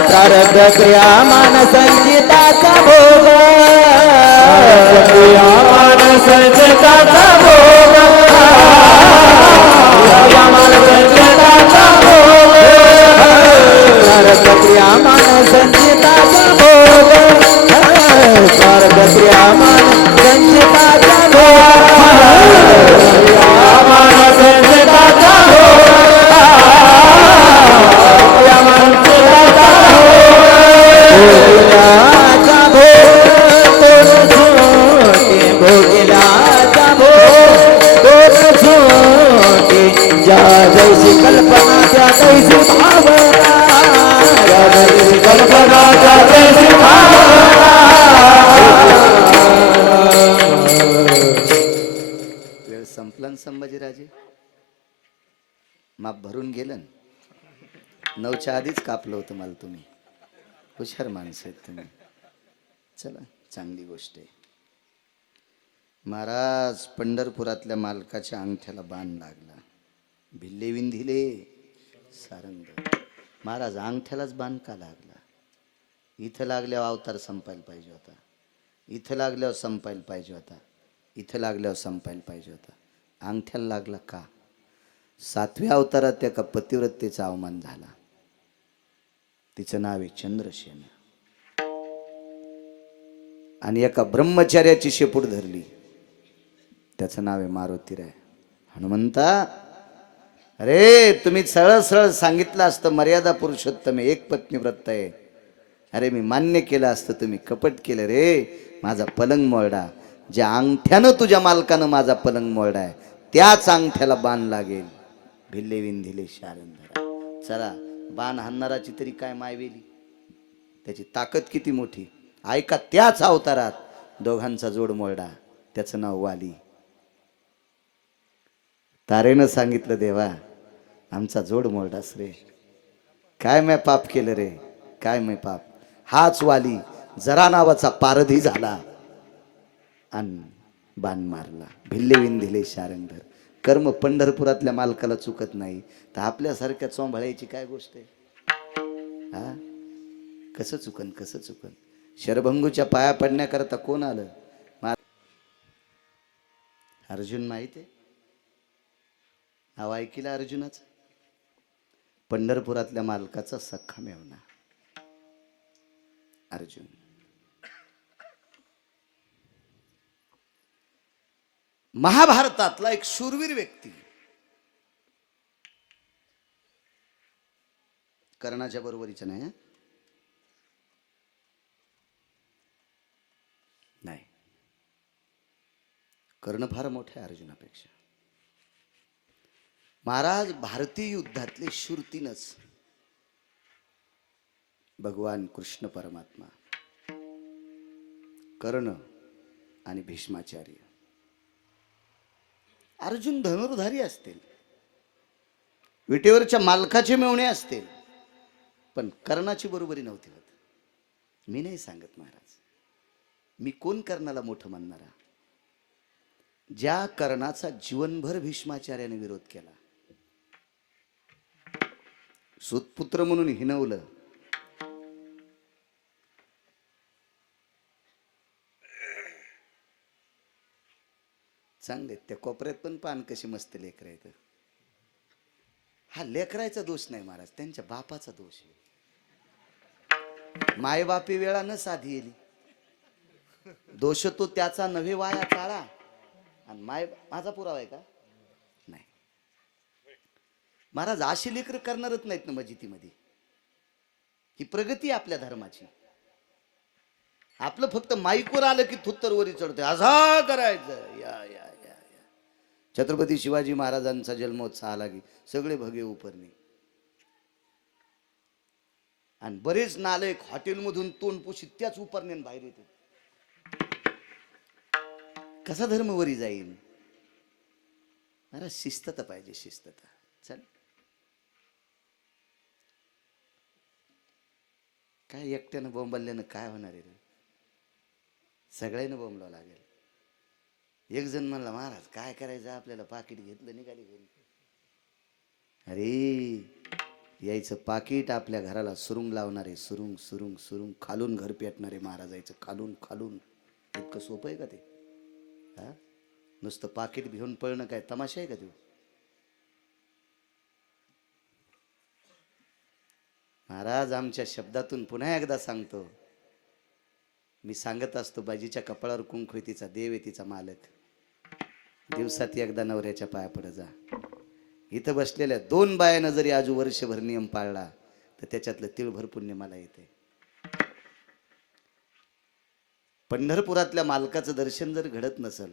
प्रारब्ध क्रियामान संचिताचा भोग. क्रियामान संचिताचा भोग. क्रियामान संचिताचा भोग. प्रारब्ध क्रियामान संचिताचा भोग. प्रारब्ध क्रियामान संचिताचा भोग. क्रियामान संचिताचा भोग. क्रियामान संचिताचा भोग. भोगिलाचा भोग. ज्या जैसी कल्पना त्या जैसी भावना. ज्या जैसी कल्पना त्या जैसी भावना. वेळ संपला न संभाजीराजे. माप भरून गेलं. 9च्या आधीच कापलं होतं मला तुम्ही. हुशार माणसं आहेत तुम्ही. चला चांगली गोष्ट आहे. महाराज पंढरपुरातल्या मालकाच्या अंगठ्याला बाण लागला. भिल्ले विंधिले सारंग. महाराज अंगठ्यालाच बाण का लागला? इथं लागल्यावर अवतार संपायला पाहिजे होता. इथं लागल्यावर संपायला पाहिजे होता. इथं लागल्यावर संपायला पाहिजे होता. अंगठ्याला लागला का? 7व्या अवतारात त्या का पतिव्रतेचा अवमान झाला. तिचं नाव आहे चंद्रसेन. आणि एका ब्रह्मचार्याची शेपूट धरली. त्याचं नाव आहे मारुतीराय. हनुमंता, अरे तुम्ही सरळ सरळ सांगितलं असतं मर्यादा पुरुषोत्तम एक पत्नी व्रत आहे. अरे मी मान्य केलं असतं, तुम्ही कपट केलं रे. माझा पलंग मोडा. ज्या अंगठ्यानं तुझ्या मालकानं माझा पलंग मोडा त्याच अंगठ्याला बाण लागेल. भिल्ले विंधिले शारंधरा. चला बाण हाणणाराची तरी काय मायवेली. त्याची ताकद किती मोठी. ऐका त्याच अवतारात दोघांचा जोड मोडा. त्याचं नाव वाली. तारेनं सांगितलं, देवा आमचा जोड मोरडास रे, काय मैं पाप केलं रे, काय मैं पाप. हाच वाली जरा नावाचा पारधी झाला आणि बाण मारला, भिल्ले विंधिले शारंगर. कर्म पंढरपुरातल्या मालकाला चुकत नाही, तर आपल्यासारख्या चोंभाळ्याची काय गोष्ट आहे. हा, कसं चुकन, कसं चुकन. शरभंगूच्या पाया पडण्याकरता कोण आलं? अर्जुन माहित आहे, नाव ऐकिला अर्जुनाच, पंढरपुरातल्या मालकाचा सख्खा मेवना अर्जुन. महाभारतातला एक शूरवीर व्यक्ती, कर्णाच्या बरोबरीचं नाही. नाही, कर्ण फार मोठा आहे अर्जुनापेक्षा. महाराज, भारतीय युद्धातले शूरतीनच भगवान कृष्ण परमात्मा, कर्ण आणि भीष्माचार्य. अर्जुन धनुर्धारी असतील, विटेवरच्या मालकाचे मेवणे असतील, पण कर्णाची बरोबरी नव्हती होत. मी नाही सांगत महाराज, मी कोण कर्णाला मोठं मानणारा. ज्या कर्णाचा जीवनभर भीष्माचार्याने विरोध केला, सुतपुत्र म्हणून हिनवलं, चांगले त्या कोपऱ्यात पण पान कशी मस्त लेकर आहेत. हा लेकरायचा दोष नाही महाराज, त्यांच्या बापाचा दोष आहे. मायबापी वेळा न साधी येली, दोष तो त्याचा नव्हे वाया काळा. आणि माझा पुरावा आहे का? नाही महाराज, अशी लेकर करणारच नाहीत ना मजितीमध्ये. ही प्रगती आपल्या धर्माची. आपलं फक्त माईकवर आलं की थुत्तरवरी चढतोय, असा करायचं. या या या या. छत्रपती शिवाजी महाराजांचा जन्मोत्सव आला की सगळे भगे उपरणे. आणि बरेच नालायक हॉटेलमधून तोंड पुशीत त्याच उपरण्यान बाहेर येते. कसा धर्मवरी जाईल महाराज? शिस्तता पाहिजे, शिस्तता. चल, काय एकट्यानं बोंबल्यानं काय होणार आहे रे? सगळ्यांना बोंबलावं लागेल. एक जण म्हणला, महाराज काय करायचं आपल्याला, पाकिट घेतलं निघाली घरी. अरे यायचं पाकिट आपल्या घराला सुरुंग लावणारे, सुरुंग सुरुंग सुरुंग, खालून घर पेटणारे महाराजायचं, खालून खालून. इतकं सोपं आहे का ते? हा, नुसतं पाकिट घेऊन पळणं काय तमाशा आहे का तो? महाराज, आमच्या शब्दातून पुन्हा एकदा सांगतो, मी सांगत असतो, बाजीच्या कपाळावर कुंकू आहे, तिचा देव आहे, तिचा मालक. दिवसात एकदा नवऱ्याच्या पाया पड जा. इथं बसलेल्या 2 बायानं जरी आजू वर्षभर नियम पाळला तर त्याच्यातलं तिळभर पुण्य मला येते. पंढरपुरातल्या मालकाचं दर्शन जर घडत नसेल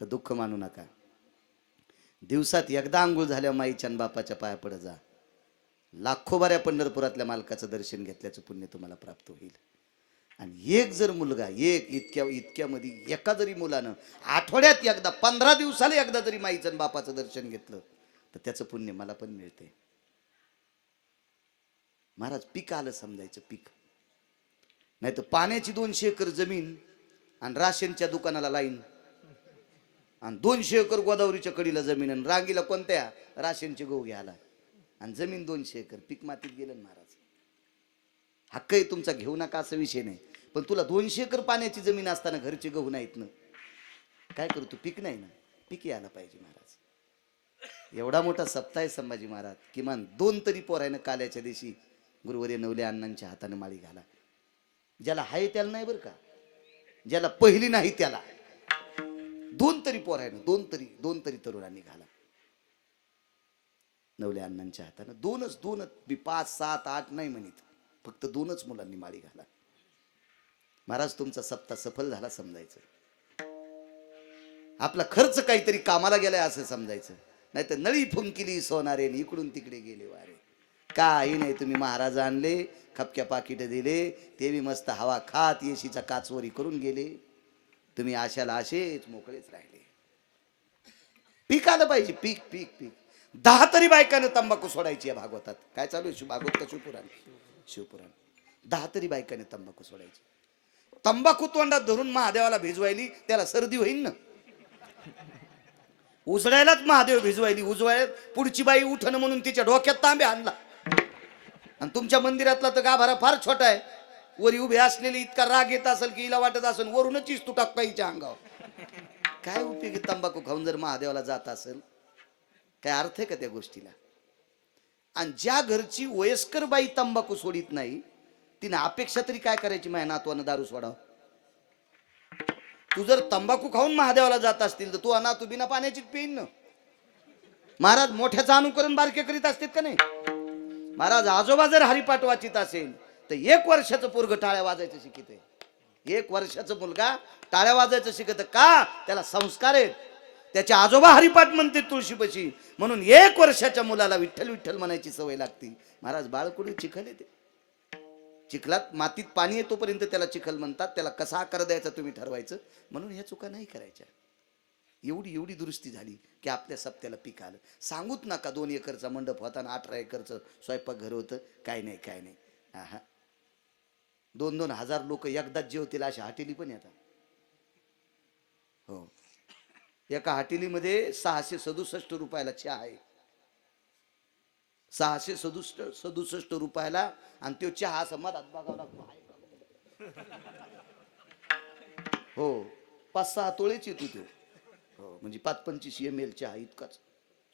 तर दुःख मानू नका. दिवसात एकदा आंघोळ झाल्या माईच्या आणि बापाच्या पाया पड जा. लाखो बाऱ्या पंढरपुरातल्या मालकाचं दर्शन घेतल्याचं पुण्य तुम्हाला प्राप्त होईल. आणि एक जर मुलगा, एक इतक्यामध्ये एका जरी मुलानं आठवड्यात एकदा, 15 दिवसाला एकदा जरी माईचं आणि बापाचं दर्शन घेतलं तर त्याचं पुण्य मला पण मिळते. महाराज, पीक आलं समजायचं, पीक नाही तर पाण्याची 200 एकर जमीन आणि राशनच्या दुकानाला लाईन, आणि 200 एकर गोदावरीच्या कडीला जमीन, आणि रांगीला कोणत्या राशनचे गहू घ्यायला, आणि जमीन 200 एकर, पीक मातीत गेलं महाराज. हक्क आहे तुमचा, घेऊ नका असा विषय नाही, पण तुला 200 एकर पाण्याची जमीन असताना घरचे गहू नाहीत ना, काय करू तू? पीक नाही ना, पीक यायला पाहिजे महाराज. एवढा मोठा सप्ताह आहे संभाजी महाराज, किमान 2 तरी पोरायनं काल्याच्या दिवशी गुरुवर्य नवले अण्णांच्या हाताने माळी घाला. ज्याला हाय त्याला नाही बरं का, ज्याला पहिली नाही त्याला 2 तरी पोरायनं, 2 तरी तरुणांनी घाला नवले अण्णांच्या हाताने. 2च 5, 7, 8 नाही म्हणत, फक्त 2च मुलांनी माळी घाला. महाराज, तुमचा सप्ताह सफल झाला समजायचं. आपला खर्च काहीतरी कामाला गेलाय असं समजायचं. नाही तर नळी फुंकिली सोनारे, इकडून तिकडे गेले वारे. काही नाही, तुम्ही महाराज आणले, खपक्या पाकिट दिले, ते बी मस्त हवा खात येशीचा काचवरी करून गेले. तुम्ही आशाला असेच मोकळेच राहिले. पीक आलं पाहिजे, पीक पीक पीक. 10 तरी बायकानं तंबाखू सोडायची आहे भागवतात. काय चालू आहे भागवत का शिवपुराण? शिवपुराण. 10 तरी बायकाने तंबाखू सोडायची. तंबाखू तोंडात धरून महादेवाला भिजवायली, त्याला सर्दी होईल ना. उजळायलाच महादेव भिजवायली, उजवायला पुढची बाई उठणं म्हणून तिच्या डोक्यात तांबे आणला. आणि तुमच्या मंदिरातला तर गाभारा फार छोटा आहे. वरी उभे असलेली इतका राग येत असेल की हिला वाटत असेल वरूनच इस्तू टाकता हिच्या अंगावर. काय उपयोगी तंबाखू खाऊन जर महादेवाला जात असेल, काय अर्थ आहे का त्या गोष्टीला? आणि ज्या घरची वयस्कर बाई तंबाखू सोडित नाही, तिने अपेक्षा तरी काय करायची माझ्या नातवानं दारू सोडाव? तू जर तंबाखू खाऊन महादेवाला जात असतील तर तू अनाथू बिना पाण्याचीच पिईन ना. महाराज मोठ्याचं अनुकरण बारके करीत असतील का नाही? महाराज आजोबा जर हरिपाठ वाचित असेल तर 1 वर्षाचं पोरग टाळ्या वाजायचं शिकित आहे. 1 वर्षाचा मुलगा टाळ्या वाजायचं शिकत का? त्याला संस्कार आहेत. त्याचे आजोबा हरिपाठ म्हणते तुळशीपाशी, म्हणून 1 वर्षाच्या मुलाला विठ्ठल विठ्ठल म्हणायची सवय लागते. महाराज बाळकुडी चिखल येते, चिखलात मातीत पाणी येतोपर्यंत त्याला चिखल म्हणतात. त्याला कसा आकार द्यायचा तुम्ही ठरवायचं. म्हणून ह्या चुका नाही करायच्या. एवढी दुरुस्ती झाली की आपल्या सप्त्याला पीक आलं. सांगूच नका 2 एकरचा मंडप होता आणि 18 एकरचं स्वयंपाकघर होतं. काय नाही काय नाही. हा 2-2 हजार लोक एकदाच जेवतील अशा हॉटेली पण येतात. हो, एका हॉटेलीमध्ये 667 रुपयाला चहा आहे. 667 रुपयाला. आणि तो चहा असं मधात बघावं लागतो. हो, 5-6 तोळेच येतो तो. हो, म्हणजे 5-25 ml चहा इतकाच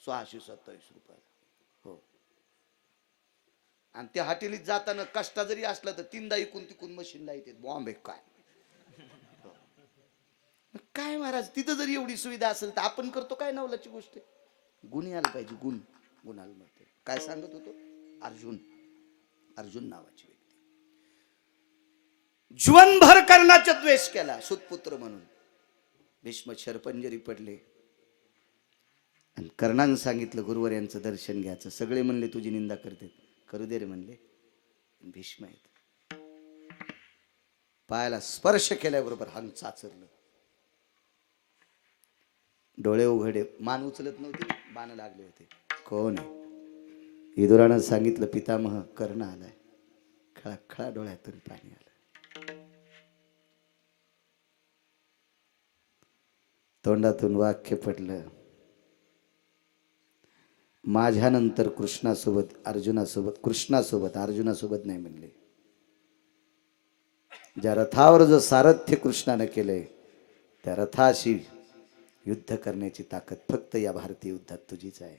627 रुपयाला. हो, आणि त्या हॉटेलीत जाताना कष्टा जरी असला तर 3दा इकून तिकून मशीनला येते. बॉम्बे काय काय महाराज, तिथं जरी एवढी सुविधा असेल तर आपण करतो काय नवलाची गोष्ट. गुण यायला पाहिजे, गुण आलं म्हणते. काय सांगत होतो? अर्जुन नावाची व्यक्ती जीवनभर कर्णाचा द्वेष केला सुतपुत्र म्हणून. भीष्म शरपंजरी पडले आणि कर्णानं सांगितलं गुरुवर यांचं दर्शन घ्यायचं. सगळे म्हणले तुझी निंदा करते, करू दे रे म्हणले. भीष्म आहेत. पायाला स्पर्श केल्याबरोबर हंग चाचरलं, डोळे उघडे, मान उचलत नव्हती, बाण लागले होते. कोण आहे? विदुरानं सांगितलं पितामह कर्ण आलाय. खळा डोळ्यातून पाणी आलं. तोंडातून वाक्य पडलं, माझ्यानंतर कृष्णासोबत अर्जुनासोबत नाही म्हणले. ज्या रथावर जो सारथ्य कृष्णाने केलंय त्या रथाशी युद्ध करण्याची ताकद फक्त या भारतीय युद्धात तुझीच आहे.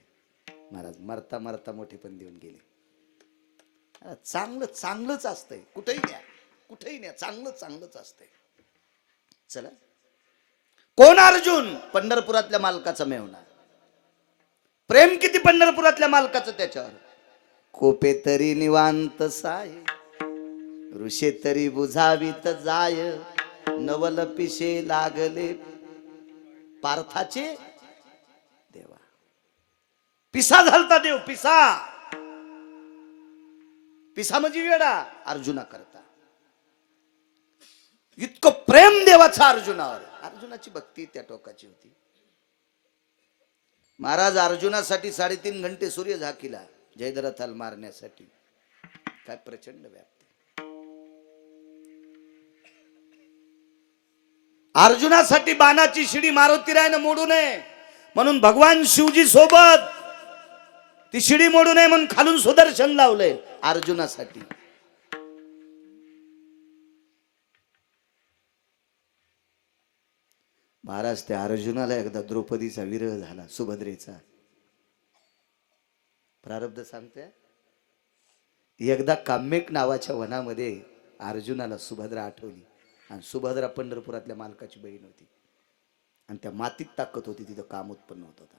महाराज मरता मरता मोठे पण देऊन गेले. चांगलंच असतंय. कुठेही न्या चांगलंच असतंय. चला, कोण अर्जुन? पंढरपुरातल्या मालकाचा मेवणा. प्रेम किती पंढरपुरातल्या मालकाचं त्याच्यावर. कोपे तरी निवांत साय, ऋषे तरी बुझावीत जाय, नवल पिशे लागले पार्थाचे देवा. पिसा झालता देव, पिसा म्हणजे वेडा अर्जुना करता. इतकं प्रेम देवाचं अर्जुनावर. अर्जुनाची भक्ती त्या टोकाची होती. महाराज अर्जुनासाठी 3.5 घंटे सूर्य झाकीला जयद्रथाला मारण्यासाठी. काय प्रचंड व्याप्ती. अर्जुनासाठी बाणाची शिडी मारुतीरायनं मोडू नये म्हणून भगवान शिवजी सोबत ती शिडी मोडू नये म्हणून खालून सुदर्शन लावलंय अर्जुनासाठी. महाराज त्या अर्जुनाला एकदा द्रौपदीचा विरह झाला, सुभद्रेचा. प्रारब्ध सांगते. एकदा काम्यक नावाच्या वनामध्ये अर्जुनाला सुभद्रा आठवली. आणि सुभद्रा पंढरपुरातल्या मालकाची बहीण होती आणि त्या मातीत ताकद होती, तिथं काम उत्पन्न होत होता.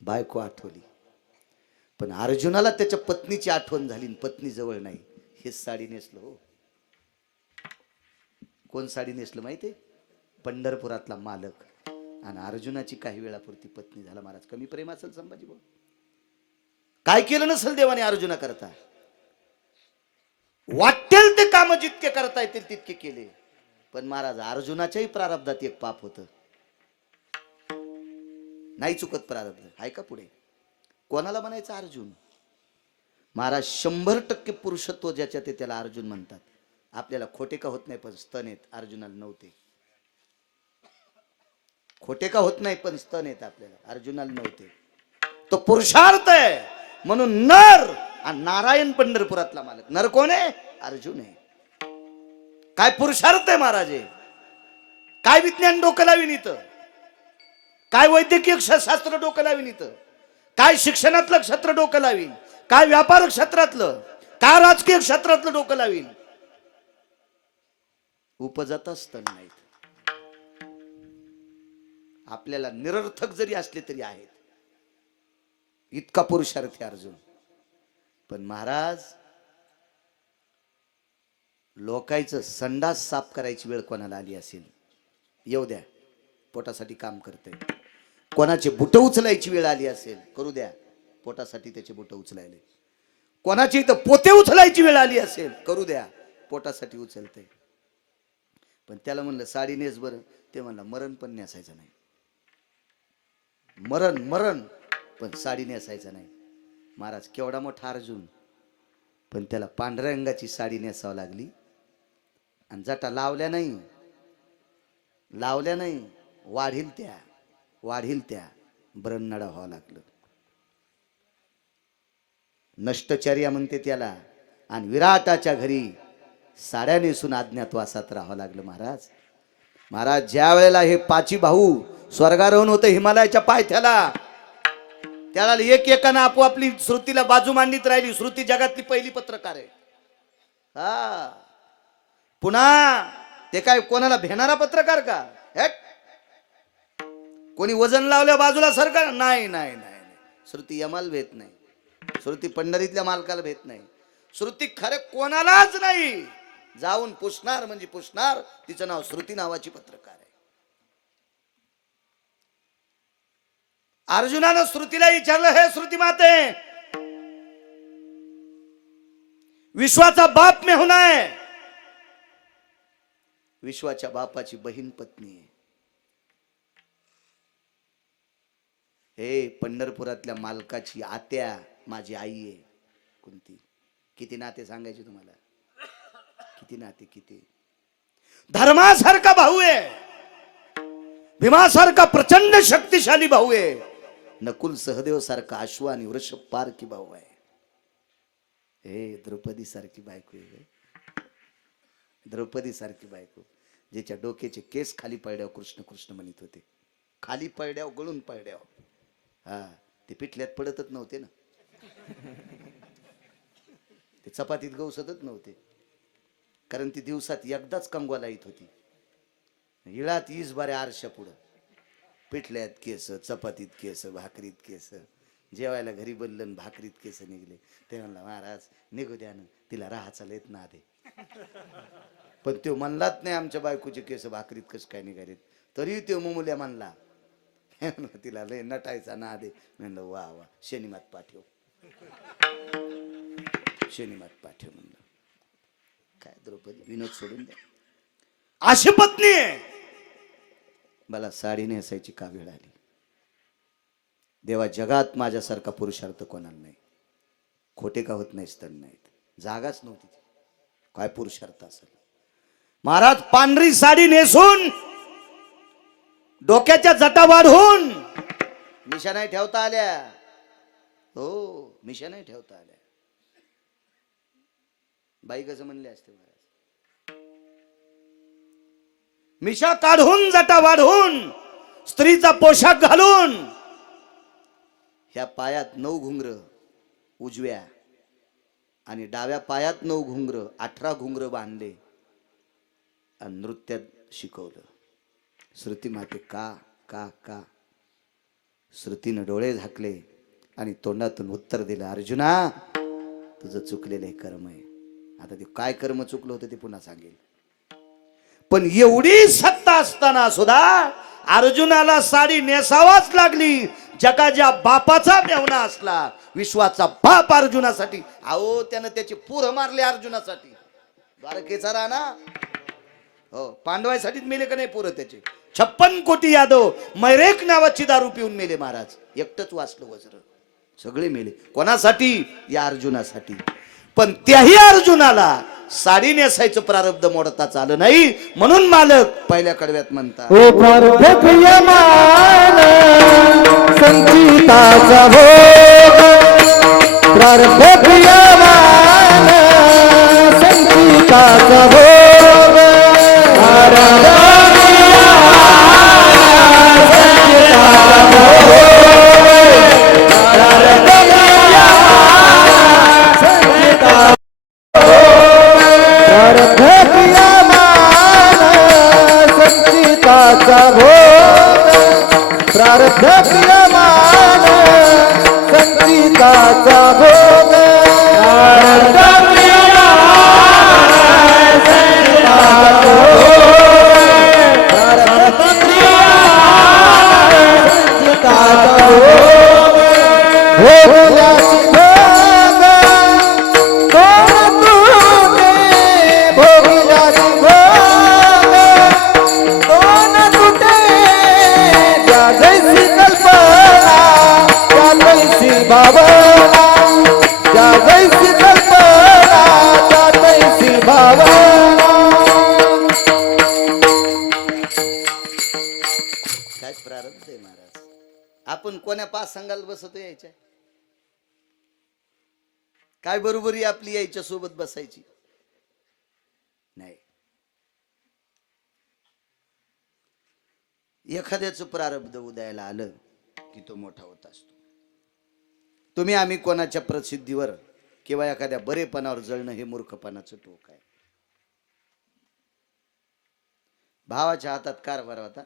बायको आठवली, पण अर्जुनाला त्याच्या पत्नीची आठवण झाली. पत्नी जवळ नाही. हेच साडी नेसलं. हो, कोण साडी नेसलं माहितीये? पंढरपुरातला मालक. आणि अर्जुनाची काही वेळापुरती पत्नी झाला. महाराज कमी प्रेम असेल संभाजी भाऊ? काय केलं नसेल देवाने अर्जुना करता? वाटेल ते काम जितके करता येतील तितके केले. पण महाराज अर्जुनाच्याही प्रारब्धात एक पाप होतं. नाही चुकत प्रारब्ध. आहे का पुढे? कोणाला म्हणायचं अर्जुन? महाराज 100% पुरुषत्व ज्याच्यात आहे त्याला अर्जुन म्हणतात. आपल्याला खोटे का होत नाही पण स्तन आहेत, अर्जुनाला नव्हते. खोटे का होत नाही पण स्तन आहेत आपल्याला, अर्जुनाला नव्हते. तो पुरुषार्थ आहे म्हणून नर. आणि नारायण पंढरपुरातला मालक नर कोण आहे? अर्जुन आहे. काय पुरुषार्थ आहे महाराज? काय विज्ञान डोकं लावीन इथं? काय वैद्यकीय शास्त्र डोकं लावीन इथं? काय शिक्षणातलं क्षेत्र डोकं लावीन? काय व्यापार क्षेत्रातलं, काय राजकीय क्षेत्रातलं डोकं लावीन? उपजत स्तन नाहीत. आपल्याला निरर्थक जरी असले तरी आहेत. इतका पुरुषार्थी अर्जुन. पण महाराज लोकांचं संडास साफ करायची वेळ कोणाला आली असेल, येऊ द्या, पोटासाठी काम करते. कोणाचे बुट उचलायची वेळ आली असेल, करू द्या, पोटासाठी त्याचे बुट उचलायले. कोणाची इथं पोते उचलायची वेळ आली असेल, करू द्या, पोटासाठी उचलते. पण त्याला म्हणलं साडी नेस बरं, ते म्हणलं मरण पण नेसायचं नाही. मरण मरण पण साडी नेसायचं नाही. महाराज केवढा मोठा अर्जुन, पण त्याला पांढऱ्या रंगाची साडी नेसावं लागली. आणि जटा लावल्या नाही, लावल्या नाही, वाढील त्या ब्रह्मनाडा व्हावं लागलं. नष्टचर्या म्हणते त्याला. आणि विराटाच्या घरी साड्या नेसून अज्ञातवासात राहावं लागलं. महाराज ज्या वेळेला हे पाची भाऊ स्वर्गारोहण होतं हिमालयाच्या पायथ्याला, त्याला एकानं आपोआपली श्रुतीला बाजू मांडीत राहिली. श्रुती जगातली पहिली पत्रकार आहे. हा, पुन्हा ते काय कोणाला भेणारा पत्रकार का? कोणी वजन लावल्या बाजूला सरकार? नाही नाही नाही. श्रुती यमाला भेट नाही. श्रुती पंढरीतल्या मालकाला भेट नाही. श्रुती खरे कोणालाच नाही. जाऊन पुसणार म्हणजे पुसणार. तिचं नाव श्रुती नावाची पत्रकार आहे. अर्जुनानं श्रुतीला विचारलं, हे श्रुती माते, विश्वाचा बाप में होना है. विश्वाच्या बापाची बहीण पत्नी आहे. हे पंढरपुरातल्या मालकाची आत्या माझी आई आहे. कोणती? किती नाते सांगायचे तुम्हाला? किती नाते? किती? धर्मासारखा भाऊ आहे, भीमासारखा प्रचंड शक्तिशाली भाऊ आहे, नकुल सहदेव सारखा अश्व आणि वृषभ पारखी भाऊ आहे. हे द्रौपदी सारखी बायको आहे. द्रौपदी सारखी बायको, ज्याच्या डोक्याचे केस खाली पडल्यावर कृष्ण कृष्ण म्हणत होते. खाली पडल्यावर गळून पडल्यावर. हा, ते पिठल्यात पडतच नव्हते ना, ते चपातीत गवसतच नव्हते. कारण ती दिवसात एकदाच कंगवाला येत होती. हिळात 20 बाऱ्या आरशा पुढं, पिठल्यात केस, चपातीत केस, भाकरीत केस. जेवायला घरी बोललं, भाकरीत केस निघले. ते म्हणला, महाराज निघू द्या ना, तिला राहाचा लेत ना दे. पण तो म्हणलाच नाही आमच्या बायकोचे केस भाकरीत कस काय निघालेत. तरी तो मुमुल्या म्हणला, तिला लय नटायचा ना दे. म्हणलं वा वा, शनिमात पाठव, शनिमात पाठव म्हणलं. काय द्रौपदी, विनोद सोडून द्या. अशी पत्नी आहे. मला साडी नेसायची का वेळ आली? देवा, जगात माझ्यासारखा पुरुषार्थ कोणाला नाही. खोटे का होत नाही स्तन नाहीत. जागाच नव्हती. काय पुरुषार्थ असेल? महाराज पांढरी साडी नेसून डोक्याच्या जटा वाढवून मिशा नाही ठेवता आल्या. हो, मिशा नाही ठेवता आल्या. बाई कसं म्हणले असते महाराज? मिशा काढून जटा वाढवून स्त्रीचा पोशाख घालून ह्या पायात 9 घुंगर उजव्या आणि डाव्या पायात 9 घुंगर, 18 घुंगर बांधले आणि नृत्यात शिकवलं. श्रुती माते का का का? श्रुतीनं डोळे झाकले आणि तोंडातून उत्तर दिलं, अर्जुना तुझं चुकलेलं हे कर्म आहे. आता ते काय कर्म चुकलं होतं ते पुन्हा सांगेल. पण एवढी सत्ता असताना सुद्धा अर्जुनाला साडी नेसावाच लागली. जगाच्या बापाचा मेवणा असला, विश्वाचा बाप अर्जुनासाठी. अहो, त्यानं त्याचे पूर मारले अर्जुनासाठी. द्वारकेचा राणा, हो, पांडवांसाठीच मेले का नाही पूर त्याचे? 56 कोटी यादव मैरेक नावाची दारू पिऊन मेले महाराज. एकटंच वाचलं वज्र, सगळे मेले. कोणासाठी? या अर्जुनासाठी. पण त्याही अर्जुनाला साडी नेसायचं प्रारब्ध मोडताच आलं नाही, म्हणून मालक पहिल्या कडव्यात म्हणतात, ओ प्रारब्ध क्रियमान संचिताचा भोग, प्रारब्ध क्रियमान संचिताचा भोग, प्रारब्ध प्रारब्ध क्रियमान संचिताचा भोग, प्रारब्ध क्रियमान संचिताचा भोग, प्रारब्ध क्रियमान संचिताचा भोग, भोगल्याची भोग कोण तुटे, भोगल्याची भोग कोण तुटे, त्या जैसी कल्पना त्या तैसी भावना, त्या जैसी कल्पना त्या तैसी भावना. काय प्रारब्ध आहे महाराज. आपण कोण्या पाच संघाला बसतो यायच्या? काय बरोबरी आपली यायच्या सोबत बसायची नाही. एखाद्याचं प्रारब्ध उदयाला आलं की तो मोठा होत असतो. तुम्ही आम्ही कोणाच्या प्रसिद्धीवर किंवा एखाद्या बरेपणावर जळणं हे मूर्खपणाचं टोक आहे. भावाच्या हातात कारभार होता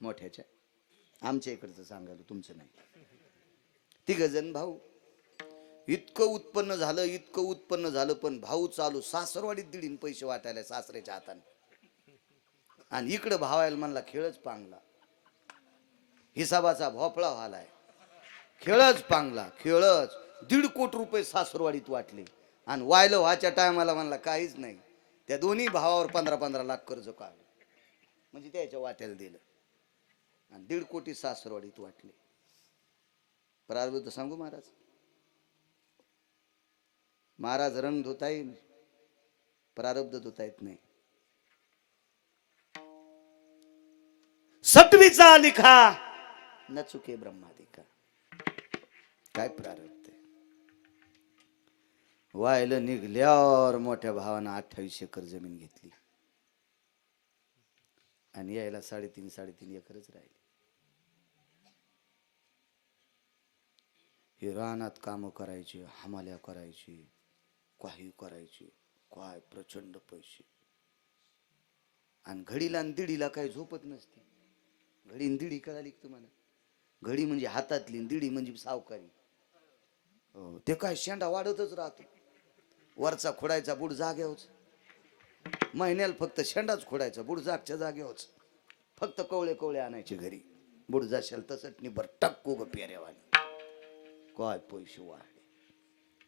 मोठ्याच्या, आमच्या इकडचं सांगायला तुमचं नाही. 3 जण भाऊ, इतकं उत्पन्न झालं इतकं उत्पन्न झालं, पण भाऊ चालू सासरवाडीत दीडीन पैसे वाटायला सासऱ्याच्या हाताने, आणि इकडं भावायला म्हणला खेळच पांगला, हिसाबाचा भोपळा व्हालाय, खेळच पांगला, खेळच 1.5 कोटी रुपये सासरवाडीत वाटले, आणि वायलं व्हायच्या टायमाला म्हणला काहीच नाही. त्या दोन्ही भावावर 15-15 लाख कर्ज काढलं, म्हणजे त्याच्या वाट्याला दिलं, आणि 1.5 कोटी सासरवाडीत वाटले. प्रारब्ध सांगू महाराज, महाराज रंग धुता येईल, प्रारब्ध धुता येत नाही. सटवीचा लिखा न चुके ब्रह्मादिका. काय प्रारब्ध आहे. व्हायला निघल्यावर मोठ्या भावानं 28 एकर जमीन घेतली, आणि यायला 3.5 एकरच राहिली. हे रानात काम करायचे, हमाल्या करायची, काही करायचे, काय प्रचंड पैसे. आणि घडीला आणि दिडीला काही झोपत नसते. घडी आणि दिडी कळाली तुम्हाला? घडी म्हणजे हातातली, दिडी म्हणजे सावकारी. ते काय शेंडा वाढतच राहतो. वरचा खोडायचा बुड जाग्यावच, महिन्याला फक्त शेंडाच खोडायचा, बुड जागच्या जाग्यावच. फक्त कवळे कवळे आणायचे घरी, बुड जाशाल तसंच निबर टक्कू ग पेऱ्यावानी. काय पैसे वाढले.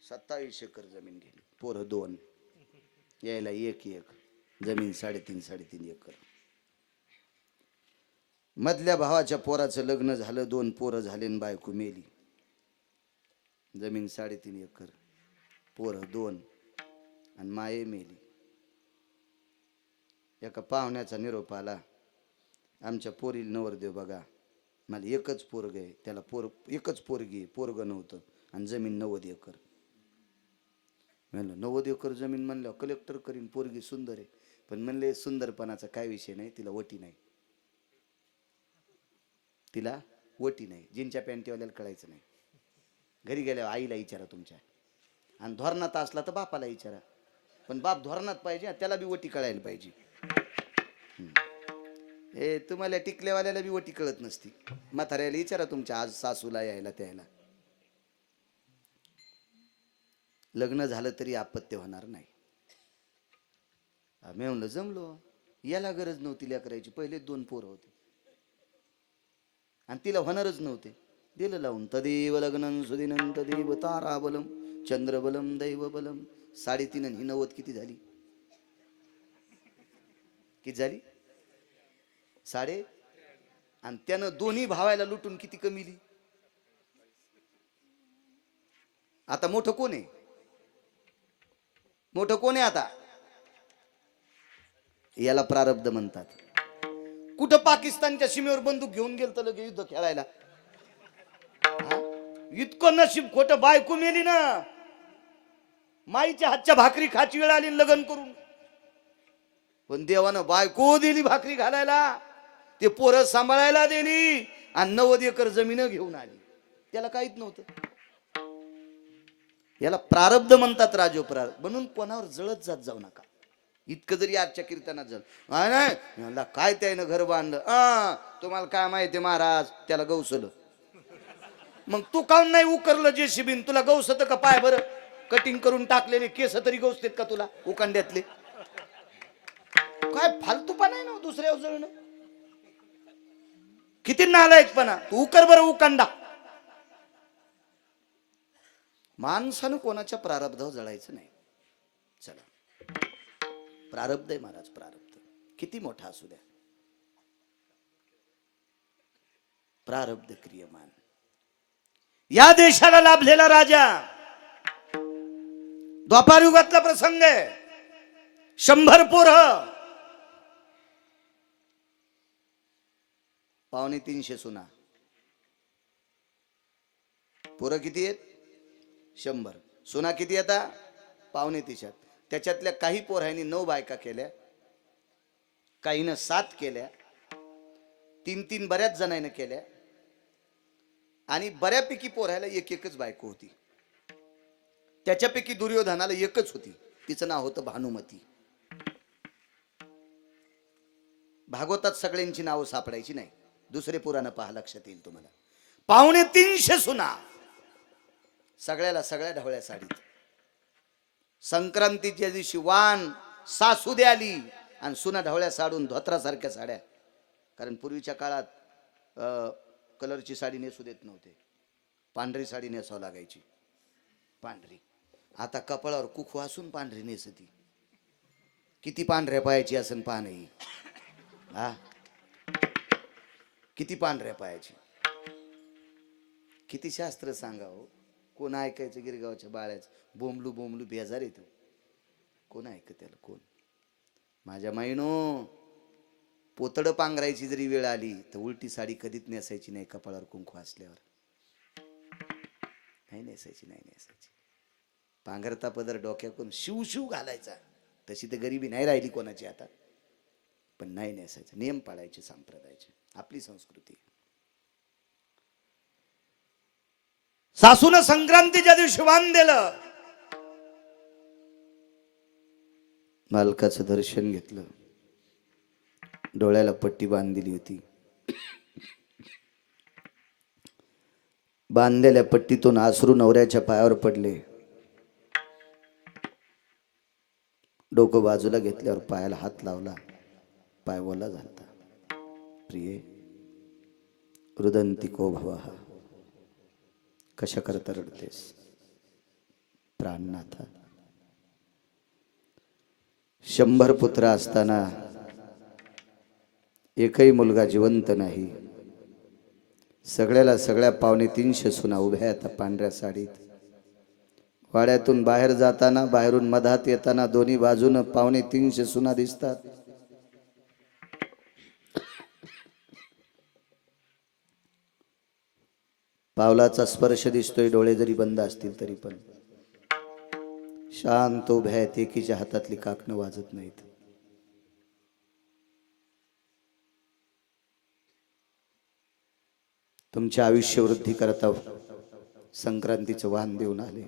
27 एकर जमीन गेली. पोरं 2, यायला 1 जमीन 3.5 एकर. मधल्या भावाच्या पोराचं लग्न झालं, 2 पोरं झाले आणि बायको मेली. जमीन 3.5 एकर, पोरं 2 आणि माये मेली. एका पाहुण्याचा निरोप आला, आमच्या पोरीला नवरदेव बघा, मला एकच पोरग आहे, त्याला एकच पोरगी, पोरग नव्हतं, आणि जमीन 90 एकर. म्हणलं 90 एकर जमीन म्हणलं कलेक्टर करीन, पोरगी सुंदर आहे. पण म्हणले सुंदरपणाचा काय विषय नाही, तिला वटी नाही, तिला वटी नाही. जीनच्या पॅन्टीवाल्याला कळायचं नाही. घरी गेल्यावर आईला विचारा तुमच्या, आणि धोरणात असला तर बापाला विचारा. पण बाप धोरणात पाहिजे, त्याला बी वटी कळायला पाहिजे. हे तुम्हाला टिकलेवाल्याला बी वटी कळत नसती. म्हाताऱ्याला विचारा तुमच्या, आज सासूला यायला त्याला. लग्न झालं तरी अपत्य होणार नाही. मी म्हणलं जमलो, याला गरज नव्हती लेकरायची, पहिले 2 पोरं होते आणि तिला होणारच नव्हते. दिलं लावून. तदेव लग्नं सुदिनं तदेव ताराबलम चंद्रबलम दैवबलम. 3.5 आणि 90 किती झाली? किती झाली? साडे, आणि त्यानं दोन्ही भावायला लुटून किती कमीली. आता मोठं कोण आहे? मोठं कोण आहे आता? याला प्रारब्ध म्हणतात. कुठं पाकिस्तानच्या सीमेवर बंदूक घेऊन गेल तर लगे युद्ध खेळायला. इतकं नशीब खोटं. बायको मेली ना, माईच्या हातच्या भाकरी खाची वेळ आली लग्न करून, पण देवानं बायको दिली भाकरी घालायला, ते पोरं सांभाळायला दिली, आणि 90 एकर जमीन घेऊन आली. त्याला काहीच नव्हतं. याला प्रारब्ध म्हणतात राजो. प्रारब्ध म्हणून कोणावर जळत जात जाऊ नका. इतकं जरी आजच्या कीर्तनात झालं, नाही काय त्यानं घर बांधलं, तुम्हाला काय माहिती महाराज, त्याला गौसलं. मग तू काऊन नाही उकरलं जेसीबीन? तुला गौसत का पाय बरं? कटिंग करून टाकलेले केस तरी गौसतेत का तुला उकांड्यातले? काय फालतूपणा आहे ना दुसऱ्यावर जळणं. किती नालायकपणा. तू उकर बरं उकांडा. माणसानं कोणाच्या प्रारब्धावर जळायचं नाही. चला, प्रारब्ध आहे महाराज. प्रारब्ध किती मोठा असू द्या, प्रारब्ध क्रियमान. या देशाला लाभलेला राजा, द्वापार युगातला प्रसंग आहे. 100 पोरं, 250 सुना. पोरं किती आहेत? 100. सुना किती येतात? 250. त्याच्यातल्या काही पोरांनी 9 बायका केल्या, काहीनं 7 केल्या, 3 बऱ्याच जणांनी केल्या, आणि बऱ्यापैकी पोरायला एकच बायको होती. त्याच्यापैकी दुर्योधनाला एकच होती, तिचं नाव होतं भानुमती. भागवतात सगळ्यांची नावं सापडायची नाही, दुसरे पुराण पहा, लक्षात येईल तुम्हाला. 250 सुना, सगळ्या ढवळ्या साडीत. संक्रांतीच्या दिवशी वाण सासू द्या आली, आणि सुना ढवळ्या साडून धोत्रासारख्या साड्या. कारण पूर्वीच्या काळात कलरची साडी नेसू देत नव्हते, पांढरी साडी नेसावं लागायची. पांढरी. आता कपाळावर कुंकू असून पांढरी नेसती. किती पांढऱ्या पायाची असन पानही. हा, किती पांढऱ्या पायाची. किती शास्त्र सांगावं. कोण ऐकायचं गिरगावच्या बाळ्याचं? बोंबलू बोंबलू बेजार येतो. कोण ऐकत त्याला? कोण? माझ्या माईनो, पोतड पांघरायची जरी वेळ आली तर उलटी साडी कधीच नेसायची नाही. कपाळावर कुंकू असल्यावर नाही नेसायची, नाही नेसायची. पांघरता पदर डोक्याकडून शिव शिव घालायचा. तशी तर गरिबी नाही राहिली कोणाची आता, पण नाही नेसायचं. नियम पाळायचे, संप्रदायाचे, आपली संस्कृती. सासून संक्रांतीच्या दिवशी वाण दिलं, मालकाचं दर्शन घेतलं, डोळ्याला पट्टी बांधलेली होती. बांधलेल्या पट्टीतून आसरू नवऱ्याच्या पायावर पडले. डोकं बाजूला घेतल्यावर पायाला हात लावला, पाय ओला झाला. प्रिये, रुदंतिको भवः, कशा करता रडतेस प्राणनाथा? 100 पुत्र असताना एकही मुलगा जिवंत नाही. सगळ्या 250 सुना उभ्या आता पांढऱ्या साडीत. वाड्यातून बाहेर जाताना, बाहेरून मधात येताना दोन्ही बाजूनं 250 सुना दिसतात. पावलाचा स्पर्श दिसतोय, डोळे जरी बंद असतील तरी पण. शांत उभ्या आहेत, एकीच्या हातातली काकणं वाजत नाहीत. तुमच्या आयुष्य वृद्धी करता संक्रांतीचं वाहन देऊन आले.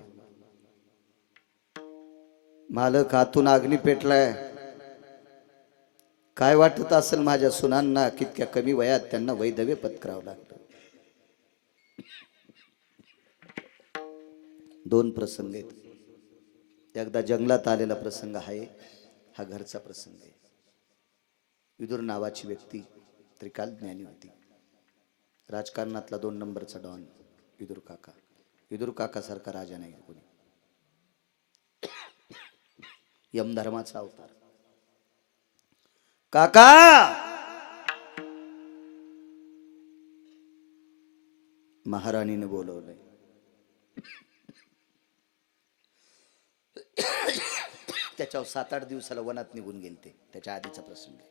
मालक हातून अग्नी पेटलाय. काय वाटत असेल माझ्या सुनांना, कितक्या कमी वयात त्यांना वैधव्य पत्करावं लागलं. 2 प्रसंग आहेत. एकदा जंगलात आलेला प्रसंग आहे, हा घरचा प्रसंग आहे. विदुर नावाची व्यक्ती त्रिकालज्ञानी होती. राजकारणातला 2 नंबरचा डॉन विदुर काका. विदुर काका सारखा राजा नाही कोणी. यमधर्माचा अवतार. काका महाराणीने बोलवलंय. त्याच्यावर 7-8 दिवसाला वनात निघून गेले ते. त्याच्या आधीचा प्रसंग आहे.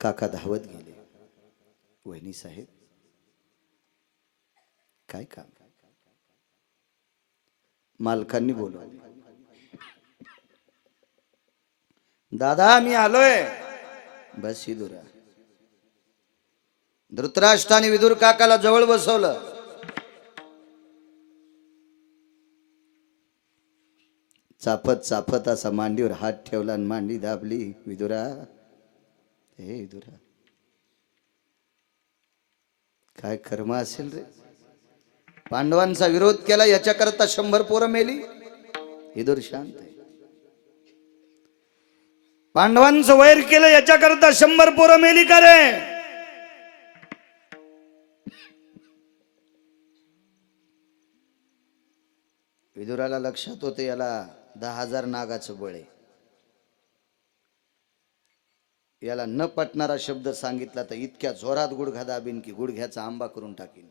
काका धावत गेले. वहिनी साहेब काय काम? मालकांनी बोलवले. दादा मी आलोय. बस विदुरा. धृतराष्ट्राने विदुर काकाला जवळ बसवलं. चाफत चाफत असा मांडीवर हात ठेवला आणि मांडी दाबली. विदुरा, हे विदुरा, काय कर्म असेल रे. पांडवांचा विरोध केला याच्याकरता 100 पोरं मेली. विदुर शांत आहे. पांडवांचं वैर केलं याच्याकरता 100 पोरं मेली का रे. विदुराला लक्षात होते याला 10,000 नागाचं बळ आहे. याला न पटणारा शब्द सांगितला तर इतक्या जोरात गुडघा दाबीन की गुडघ्याचा आंबा करून टाकीन.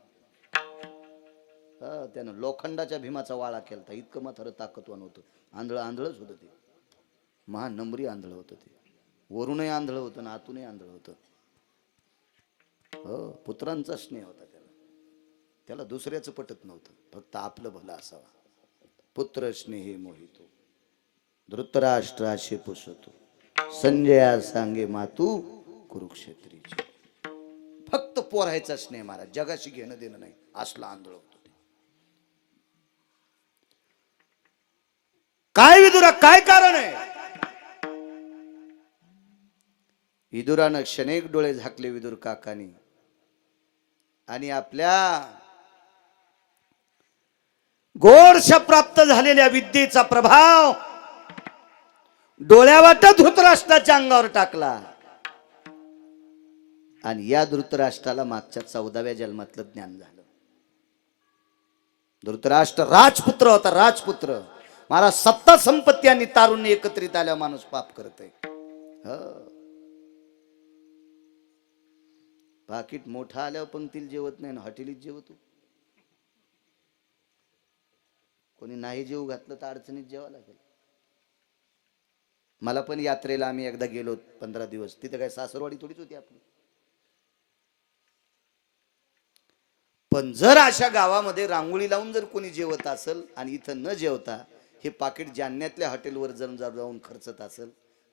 त्यानं लोखंडाच्या भीमाचा वाळा केलता. इतकं मात्र ताकदवान होतं. आंधळच होतं ते. महानंबरी आंधळ होतं ते. वरूनही आंधळ होतं ना आतूनही आंधळ होतं. हो, पुत्रांचा स्नेह होता त्याला. त्याला दुसऱ्याचं पटत नव्हतं, फक्त आपलं भलं असावं. पुत्र स्नेही मोहितो धृतराष्ट्राशी पुसतो संजया सांगे मातू कुरुक्षेत्रीची. फक्त पोरायचा स्नेह महाराज. जगाशी घेणं देणं नाही. असला आंधळ होतो ते. काय विदुरा, काय कारण आहे. विदुरानं क्षणिक डोळे झाकले विदुर काकानी आणि आपल्या गोडशा प्राप्त झालेल्या विद्येचा प्रभाव डोळ्यावाटत धृतराष्ट्राच्या अंगावर टाकला. आणि या धृतराष्ट्राला मागच्या 14व्या जन्मातलं ज्ञान झालं. धृतराष्ट्र राजपुत्र होता. राजपुत्र. महाराज, सत्ता संपत्ती आणि तारुण्य एकत्रित आल्या माणूस पाप करतय. पाकिट मोठं आल्यावर पंक्तीला जेवत नाही ना हॉटेलीत जेवतो. कोणी नाही जेव घातलं तर अडचणीत जेवा लागेल. मला पण यात्रेला आम्ही एकदा गेलो 15 दिवस. तिथे काय सासरवाडी थोडीच होती आपली. पण जर अशा गावामध्ये रांगोळी लावून जर कोणी जेवत असेल आणि इथं न जेवता हे पाकिट जालन्यातल्या हॉटेलवर जाऊन खर्चत असेल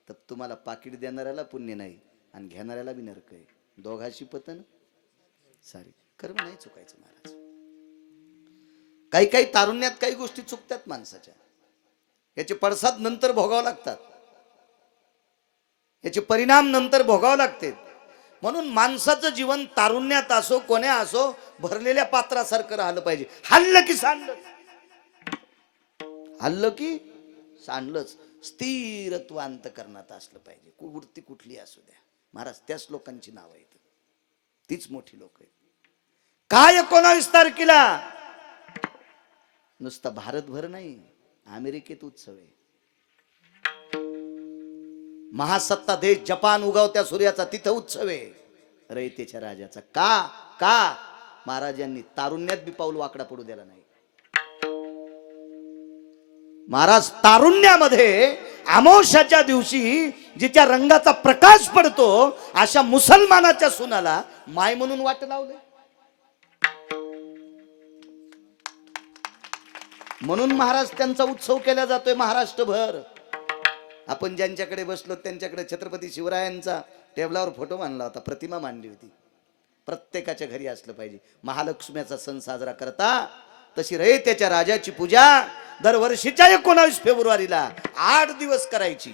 तर तुम्हाला पाकिट देणाऱ्याला पुण्य नाही आणि घेणाऱ्याला बी नरक आहे. दोघाशी पतन सारी. कर्म नाही चुकायचं महाराज. काही काही तारुण्यात काही गोष्टी चुकतात माणसाच्या. याचे पडसाद नंतर भोगावं लागतात. याचे परिणाम नंतर भोगावं लागते. म्हणून माणसाचं जीवन तारुण्यात असो कोण्या असो भरलेल्या पात्रासारखं राहिलं पाहिजे. हल्लं की सांडलं, हल्लं की सांडलंच. स्थिरत्व अंतकरणात असलं पाहिजे. वृत्ती कुठली असू द्या महाराज. त्याच लोकांची नाव आहेत. तीच मोठी लोक आहेत. काय 19 तारखेला नुसता भारतभर नाही अमेरिकेत उत्सव आहे. महासत्ता देश जपान उगवत्या सूर्याचा तिथं उत्सव आहे. रयतेच्या राजाचा. का महाराजांनी तारुण्यात बी पाऊल वाकडा पडू दिला नाही. महाराज तारुण्यामध्ये अमावस्याच्या दिवशी जिच्या रंगाचा प्रकाश पडतो अशा मुसलमानाच्या सुनाला माय म्हणून वाट लावले. म्हणून महाराज त्यांचा उत्सव केला जातोय महाराष्ट्रभर. आपण ज्यांच्याकडे बसलो त्यांच्याकडे छत्रपती शिवरायांचा टेबलावर फोटो मांडला होता. प्रतिमा मांडली होती. प्रत्येकाच्या घरी असलं पाहिजे. महालक्ष्मीचा सण साजरा करता तशी रयतेच्या राजाची पूजा दरवर्षीच्या 19 फेब्रुवारीला 8 दिवस करायची.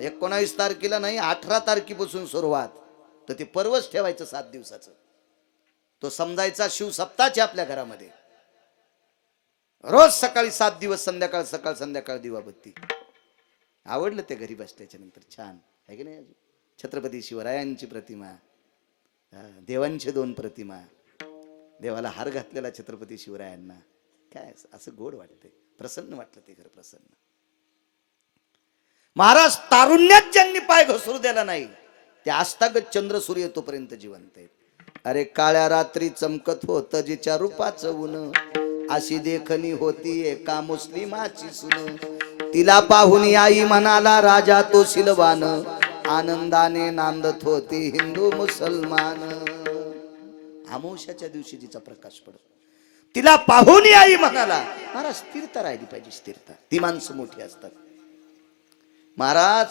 19 तारखेला नाही 18 तारखेपासून सुरुवात. तर ते पर्वच ठेवायचं 7 दिवसाचं. तो समजायचा शिवसप्ताहाची आपल्या घरामध्ये. रोज सकाळी 7 दिवस सकाळ संध्याकाळ दिवाबत्ती. आवडलं ते घरी बसल्याच्या नंतर. छान आहे की नाही. छत्रपती शिवरायांची प्रतिमा, देवांचे 2 प्रतिमा, देवाला हार घातलेला छत्रपती शिवरायांना. काय असं गोड वाटते. प्रसन्न वाटलं ते घर प्रसन्न. महाराज तारुण्यात ज्यांनी पाय घसरू दिला नाही ते आस्तागत चंद्र सूर्य तोपर्यंत जिवंत आहेत. अरे काळ्या रात्री चमकत होत जिच्या रूपाचं ऊन, अशी देखणी होती एका मुस्लिमाची सून. तिला पाहुनी आई म्हणाला राजा तो सिलवान, आनंदाने नांदत होती हिंदू मुसलमान. अमावस्याच्या दिवशी तिचा प्रकाश पडतो. तिला पाहुनी आई म्हणाला, महाराज स्थिरता राहिली पाहिजे, स्थिरता. ती माणसं मोठी असतात महाराज.